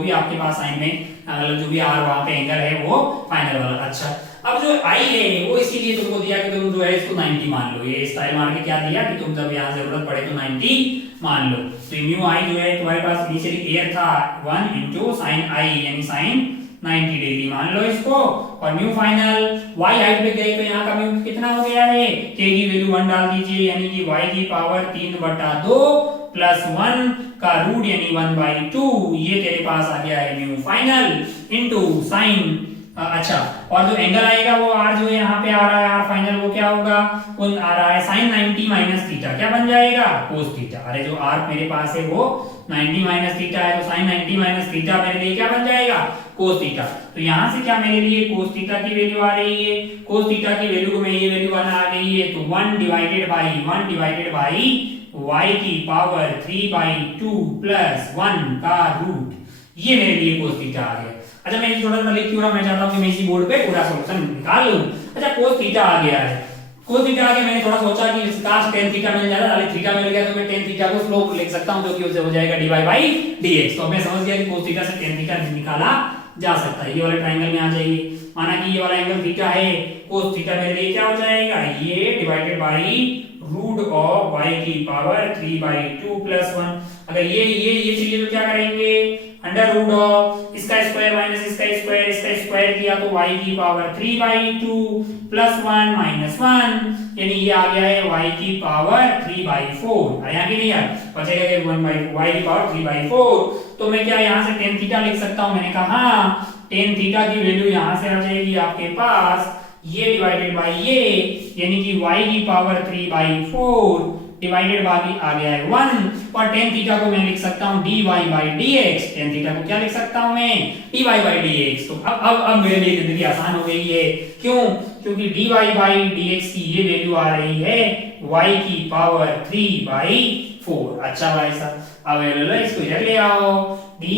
भी आपके पास साइन में मतलब जो भी आर वहां पे एंगल है वो फाइनल वाला। अच्छा, अब जो आई है वो इसीलिए तुमको दिया कि तुम जो है इसको 90 मान लो, ये स्टाइल मार के क्या दिया कि तुम जब यहाँ जरूरत पड़े तो 90 मान लो। तो म्यू आई जो है तुम्हारे पास इनिशियली एयर था 1 into साइन आई यानी साइन 90 डिग्री मान लो इसको, और म्यू फाइनल y हाइट पे गए तो यहाँ का म्यू कितना हो गया है, k की वैल्यू 1 डाल दीजिए, यानी कि y की पावर 3/2 प्लस 1 का रूट यानी 1/2, ये तेरे पास आ गया है म्यू फाइनल इनटू साइन। अच्छा, और जो एंगल आएगा वो r जो यहाँ पे आ रहा है r फाइनल, वो क्या होगा, वो आ रहा है साइन 90 माइनस थीटा, क्या बन जाएगा, कोस थीटा। अरे जो r मेरे पास है वो 90 माइनस थीटा है, तो साइन 90 माइनस थीटा मेरे लिए क्या बन जाएगा, कोस थीटा। तो यहाँ से क्या मेरे लिए कोस थीटा की वैल्यू आ रही है, कोस थीटा की वैल्यू को मैं ये वैल्यू आ गई है, तो 1 डिवाइडेड बाई y की पावर 3/2 प्लस 1 का रूट, ये मेरे लिए कोस थीटा आ गया। अच्छा, मैं थोड़ा सा लिख क्यों रहा, मैं चाहता हूँ कि मैं इसी बोर्ड पे पूरा सॉल्यूशन निकाल लूं। अच्छा, कोस थीटा आ गया है, कोस थीटा आ गया, मैंने थोड़ा सोचा कि काश tan थीटा मिल जाता, अरे थीटा मिल गया तो मैं tan थीटा को स्लोप लिख सकता हूं, जो कि उससे हो जाएगा dy/dx। तो मैं समझ गया कि कोस थीटा से tan थीटा निकाला जा सकता है, ये वाले ट्रायंगल में आ जाइए। माना कि ये वाला एंगल थीटा है, cos थीटा मेरे लिए क्या हो जाएगा, ये divided by root of y की पावर 3/2 + 1। अगर ये चाहिए तो क्या करेंगे, अंडर रूट ऑफ इसका स्क्वायर माइनस इसका स्क्वायर किया तो y की पावर 3/2 + 1 - 1, यानी ये आ गया है y की पावर 3/4। आया कि नहीं यार, बचेगा कि 1/y की पावर 3/4। तो मैं क्या यहाँ से tan थीटा लिख सकता हूँ, मैंने कहा tan थीटा की वैल्यू यहाँ से आ जाएगी आपके पास ये डिवाइडेड बाई ये, यानी कि y की पावर 3/4 डिवाइडेड बाई आ गया है 1, और tan थीटा को मैं लिख सकता हूं dy by dx। tan theta को क्या लिख सकता हूं मैं, dy बाई dx। तो अब मेरे लिए जिंदगी आसान हो गई है, क्यों, क्योंकि dy बाई dx की ये वैल्यू आ रही है y की पावर 3/4। अच्छा भाई साहब, अब इसको इधर ले आओ, dy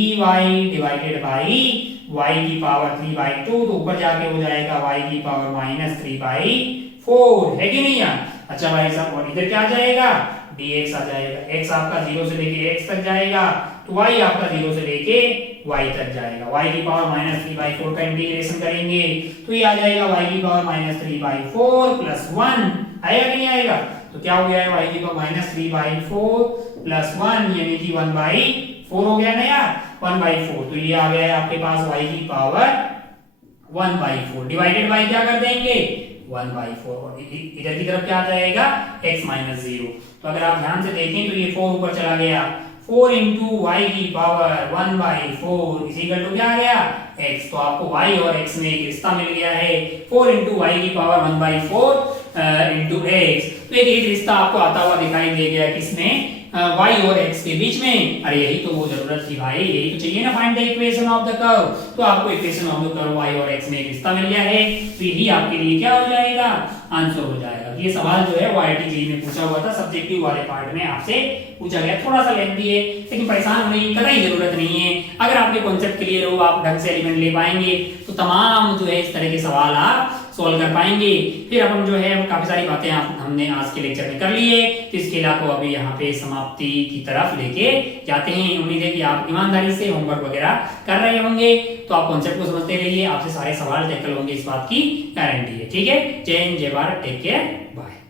डिवाइडेड बाई y की पावर 3/2, तो ऊपर जाके हो जाएगा y की पावर -3/4, है कि नहीं यार। अच्छा भाई साहब, और इधर क्या आ जाएगा, dx आ जाएगा। x आपका 0 से लेके x तक जाएगा, तो y आपका 0 से लेके y तक जाएगा। y की पावर -3/4 का इंटीग्रेशन करेंगे तो ये आ जाएगा y की पावर -3/4 + 1। आएगा कि नहीं आएगा, तो क्या हो गया है, y की पावर -3/4 + 1, यानी कि 1/4 हो गया ना यार, 1/4। तो ये आ गया है आपके पास y की पावर 1/4 डिवाइडेड बाई क्या कर देंगे 1/4, और इधर की तरफ क्या आ जाएगा x - 0। तो अगर आप ध्यान से देखें तो ये 4 ऊपर चला गया, 4 × y की पावर 1/4 इक्वल टू क्या आ गया x। तो आपको y और x में एक रिश्ता मिल गया है, 4 × y की पावर 1/4 × x। तो एक रिश्ता आपको आता हुआ दिखाई दे गया किसमें, y और x के बीच में। अरे यही तो वो जरूरत थी भाई, यही तो चाहिए ना, find the equation of the curve. तो आपको equation of the curve y और x में एक रिश्ता मिल गया है, तो यही आपके लिए क्या हो जाएगा, आंसर हो जाएगा। ये सवाल जो है वो IIT में पूछा हुआ था, सब्जेक्टिव वाले पार्ट में आपसे पूछा गया, थोड़ा सा लेंथी है, लेकिन परेशान होने की कतई जरूरत नहीं है। अगर आपके कॉन्सेप्ट क्लियर हो, आप ढंग से एलिमेंट ले पाएंगे, तो तमाम जो है इस तरह के सवाल आप सॉल्व कर पाएंगे। फिर अपन जो है काफी सारी बातें हमने आज के लेक्चर में कर ली है, तो इस क्लास को अभी यहाँ पे समाप्ति की तरफ लेके जाते हैं। उम्मीद है कि आप ईमानदारी से होमवर्क वगैरह कर रहे होंगे, तो आप कॉन्सेप्ट को समझते रहिए, आपसे सारे सवाल टैकल होंगे, इस बात की गारंटी है। ठीक है, जय हिंद, जय भारत, टेक केयर, बाय।